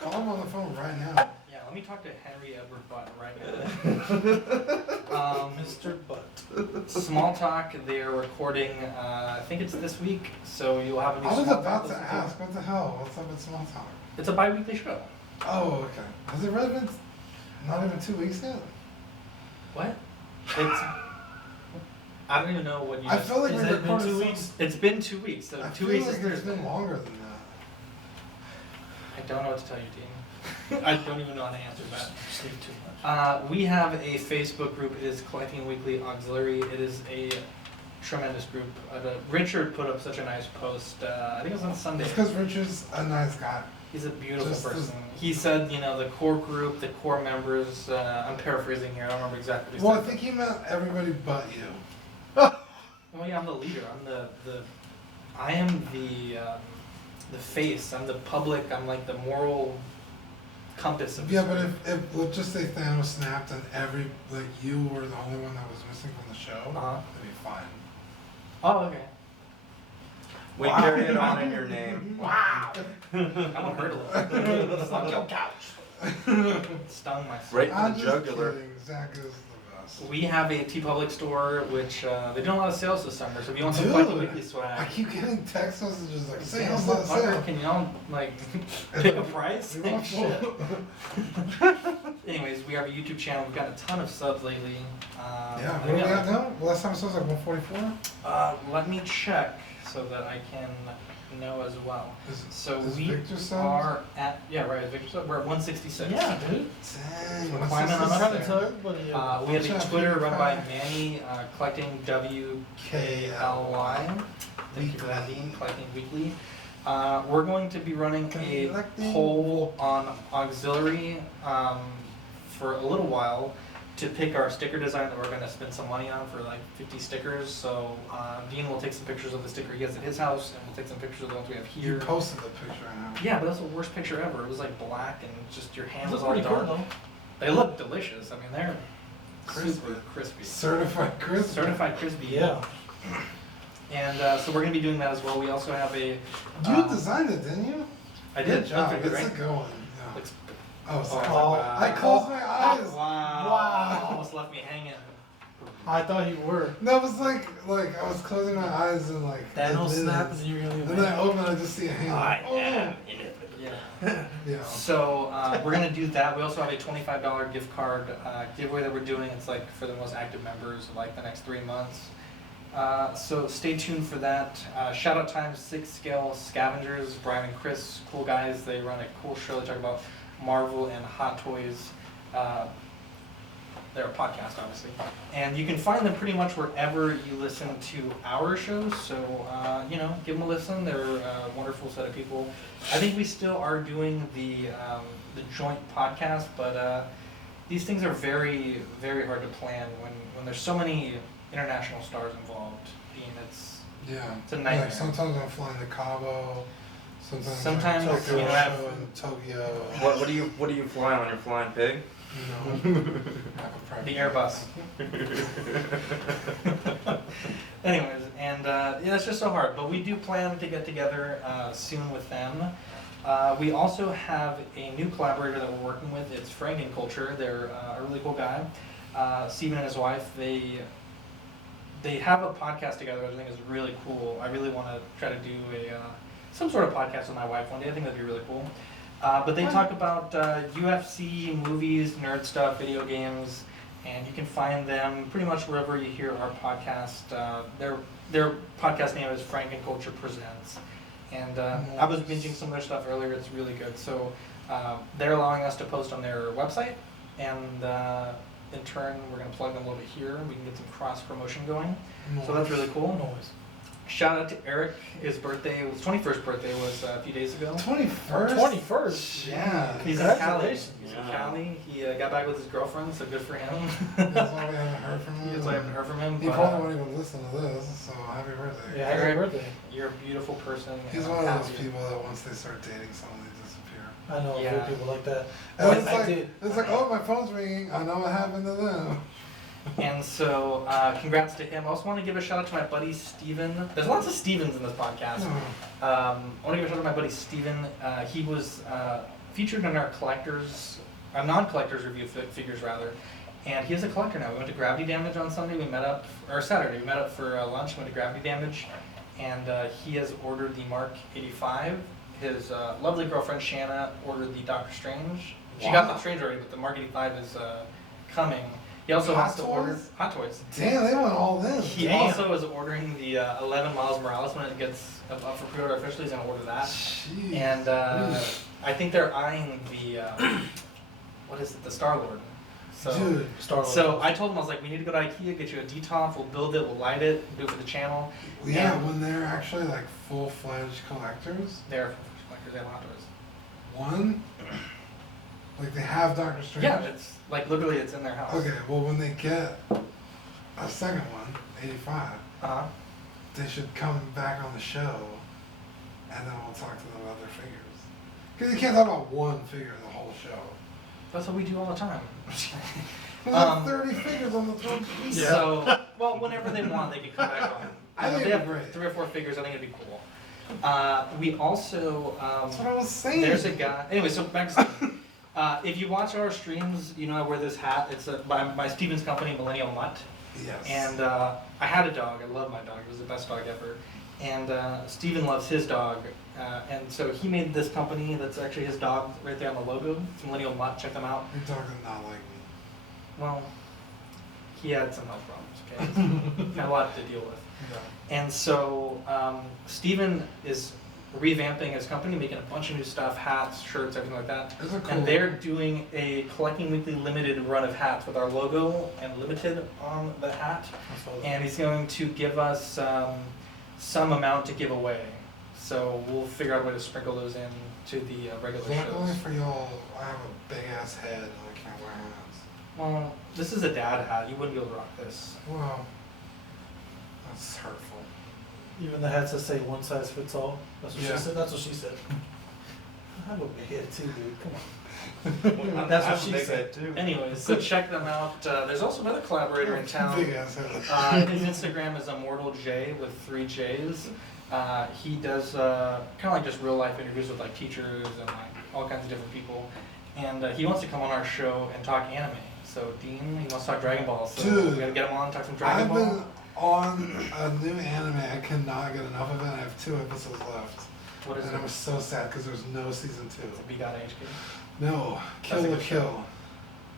Call him on the phone right now. Yeah, let me talk to Henry Edward Button right now. Mr. Butt. Small Talk, they're recording, I think it's this week, so you'll have a new I was Small about Talk to listen ask, what the hell? What's up with Small Talk? It's a bi-weekly show. Oh, okay. Has it really been not even 2 weeks yet? What? It's. I don't even know what you. I just- feel like is we it been recorded 2 some- weeks? It's been 2 weeks. So I 2 feel weeks like is it's Thursday. been longer than that. I don't know what to tell you, Dean. I don't even know how to answer that. Sleep too much. We have a Facebook group. It is Collecting Weekly Auxiliary. It is a tremendous group. Richard put up such a nice post. I think it was on Sunday. It's because Richard's a nice guy. He's a beautiful Just as- person. He said, the core group, the core members. I'm paraphrasing here. I don't remember exactly what Well, he I said. think he meant everybody but you. Well, yeah, I'm the leader. I am the face. I'm the public. I'm like the moral compass of this Yeah, but group. if let's just say Thanos snapped and you were the only one that was missing from the show, Uh-huh. it'd be fine. Oh, okay. We carry it on in your name. Wow. I won't hurt a little. Slunk your couch. Stung myself. Right I'm to the just jugular. kidding. Zach is the best. We have a TeePublic store, which they're doing a lot of sales this summer. So if you want some Dude, Collecting Weekly I swag, keep getting text messages like, damn, sale, motherfucker, sale. can you all like pick a price? We want Shit. full. anyways, we have a YouTube channel. We've got a ton of subs lately. Yeah, I what do we got, got now? Last time I saw it was like 144? Let me check so that I can know as well. So Is we Victor subs? are at, yeah, right, Victor sub, we're at 166. Yeah, dude. Dang, We're what's climbing this? on I'm up trying there. to tell everybody. We have a Watch out, Twitter run by PewDiePie. Manny, collecting WKLY. Thank you for that, Dean, collecting weekly. We're going to be running a Collecting. poll on Auxiliary for a little while to pick our sticker design that we're going to spend some money on for like 50 stickers. So Dean will take some pictures of the sticker he has at his house, and we'll take some pictures of the ones we have You here. posted the picture, I know. Yeah, but that's the worst picture ever. It was like black and just your hand It was looks all pretty cool dark. though. They look delicious. I mean, they're Crispy. super crispy. Certified crispy. Certified crispy. Yeah. And so we're going to be doing that as well. We also have a. You designed it, didn't you? I did. Good job. That's It's pretty a great. good one. Yeah. Looks- Oh, sorry. wow. I closed my eyes. Wow. Wow. Almost left me hanging. I thought you were. No, it was like I was closing my eyes and like. Thanos it did snapped it. and you were gonna be And then I open, I just see a hand. Oh. Yeah. Yeah. So we're gonna do that. We also have a $25 gift card giveaway that we're doing. It's like for the most active members of like the next 3 months. So stay tuned for that. Shout out time 6 Scale Scavengers, Brian and Chris, cool guys. They run a cool show. They talk about Marvel and Hot Toys. They're a podcast, obviously. And you can find them pretty much wherever you listen to our shows. So, give them a listen. They're a wonderful set of people. I think we still are doing the joint podcast, but these things are very, very hard to plan when there's so many international stars involved. Dean, it's Yeah. It's a nightmare. Like sometimes I'm flying to Cabo. Sometimes, I'm you know, I have- in Tokyo. What do you fly on your flying pig? You know, have a private the Airbus. Anyways, and it's just so hard. But we do plan to get together soon with them. We also have a new collaborator that we're working with. It's Franken Culture. They're a really cool guy. Steven and his wife, they have a podcast together, which I think is really cool. I really want to try to do some sort of podcast with my wife one day. I think that'd be really cool. But they talk about UFC, movies, nerd stuff, video games, and you can find them pretty much wherever you hear our podcast. Their podcast name is Franken Culture Presents. And I was binging some of their stuff earlier. It's really good. So they're allowing us to post on their website, and in turn, we're going to plug them a little bit here. We can get some cross promotion going. So that's really cool. Noise. Shout out to Eric. His 21st birthday was a few days ago. 21st. 21st. Yeah, he's in Cali. Congratulations. He's in Cali. He got back with his girlfriend, so good for him. That's why we haven't heard from him. That's why I haven't heard from him. He But, probably won't even listen to this, so happy birthday. Yeah, happy Eric, birthday. you're a beautiful person. He's and one I'm of those happy. people that once they start dating someone, they disappear. I know a Yeah. few people like that. And Oh, it's I like, did. it's like, oh, my phone's ringing. I know what happened to them. And so, congrats to him. I also want to give a shout out to my buddy Steven. There's lots of Stevens in this podcast. Hmm. I want to give a shout out to my buddy Steven. He was featured in our non-collectors review figures rather. And he is a collector now. We went to Gravity Damage on Sunday. Saturday. We met up for lunch. Went to Gravity Damage, and he has ordered the Mark 85. His lovely girlfriend Shanna ordered the Doctor Strange. She got the Strange already, but the Mark 85 is coming. He also Hot has to order Toys? Hot Toys. Damn, they went all in. He Damn. also is ordering the 11 Miles Morales when it gets up for pre-order officially. He's gonna order that. Jeez. And I think they're eyeing the what is it? The Star Lord. So. Dude, Star So I told him, I was like, we need to go to IKEA, get you a DTOF, we'll build it, we'll light it, do it for the channel. yeah, And when they're actually like full-fledged collectors, they're collectors, they have Hot Toys. one, like they have Doctor Strange. Yeah, it's like literally it's in their house. Okay, well when they get a second one, 85, Uh-huh. they should come back on the show, and then we'll talk to them about their figures. Because you can't talk about one figure the whole show. That's what we do all the time. There's like 30 figures on the 12 piece. Yeah. So, well, whenever they want, they can come back on. I think If they it'd have be great. 3 or 4 figures, I think it'd be cool. We also, That's what I was saying. there's a guy, anyway, so back to Steven. If you watch our streams, you know I wear this hat. It's by Steven's company, Millennial Mutt. Yes. And I had a dog. I love my dog. It was the best dog ever. And Steven loves his dog. And so he made this company that's actually his dog right there on the logo. It's Millennial Mutt. Check them out. Your dog is not like me. Well, he had some health problems, okay? Had a lot to deal with. Yeah. And so Steven is revamping his company, making a bunch of new stuff, hats, shirts, everything like that. It's a cool. And they're doing a Collecting Weekly limited run of hats with our logo and limited on the hat. And he's going to give us some amount to give away. So we'll figure out a way to sprinkle those in to the regular Luckily shows. for y'all, I have a big ass head and I can't wear hats. Well, this is a dad hat. You wouldn't be able to rock this. Well, that's hurtful. Even the hats that say one size fits all. That's what Yeah. she said. That's what she said. I have a big head too, dude. Come on. I That's have what a she big said. head, too. Anyways, so check them out. There's also another collaborator in town. Big ass head. His Instagram is Immortal J with 3 J's. He does kind of like just real life interviews with like teachers and like all kinds of different people. And he wants to come on our show and talk anime. So Dean, he wants to talk Dragon Ball. So Dude, we gotta get him on, talk some Dragon I've Ball. been on a new anime. I cannot get enough of it. I have 2 episodes left. What is And I'm it? so sad because there's no season 2. We got HK. No, Kill That's a the good Kill.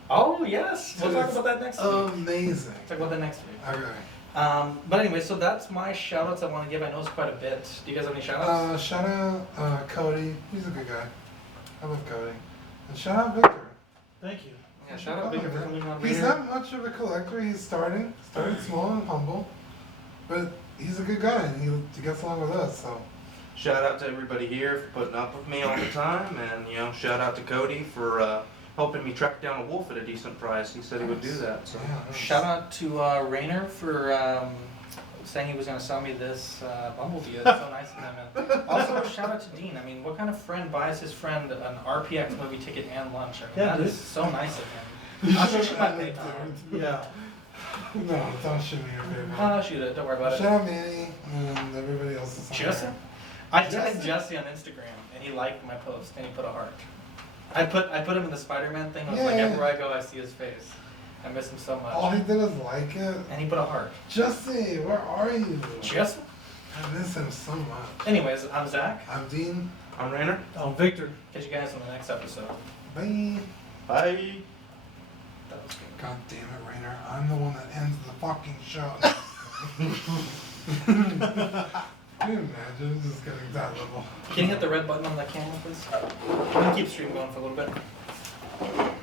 Oh yes, we'll Dude, talk it's about that next week. Amazing. Talk about that next week. Okay. But anyway, so that's my shout outs I want to give. I know it's quite a bit. Do you guys have any shout outs? Shout out Cody. He's a good guy. I love Cody. And shout out Victor. Thank you. Yeah, shout out Victor for coming on. He's Raider. not much of a collector. He's started small and humble, but he's a good guy and he gets along with us. So Shout out to everybody here for putting up with me all the time, and shout out to Cody for helping me track down a wolf at a decent price. He said he would do that. So yeah, Shout out to Rainer for saying he was going to sell me this Bumblebee. That's so nice of him. And also, shout out to Dean. I mean, what kind of friend buys his friend an RPX movie ticket and lunch? I mean, Yeah, that dude. is so nice of him. I'll shoot you my PayPal. Yeah. No, don't shoot me your favorite. I'll shoot it. Don't worry about Shout it. out Manny and everybody else. That's on Jesse? there. I tagged Jesse on Instagram, and he liked my post, and he put a heart. I put him in the Spider-Man thing. I was like, Yeah. everywhere I go, I see his face. I miss him so All he much. did is like it. And he put a heart. Jesse, where are you? Jesse? I miss him so much. Anyways, I'm Zach. I'm Dean. I'm Rainer. Victor. Catch you guys on the next episode. Bye. Bye. That was good. God damn it, Rainer. I'm the one that ends the fucking show. Can you imagine just getting that level? Can you hit the red button on the camera, please? We can keep stream going for a little bit.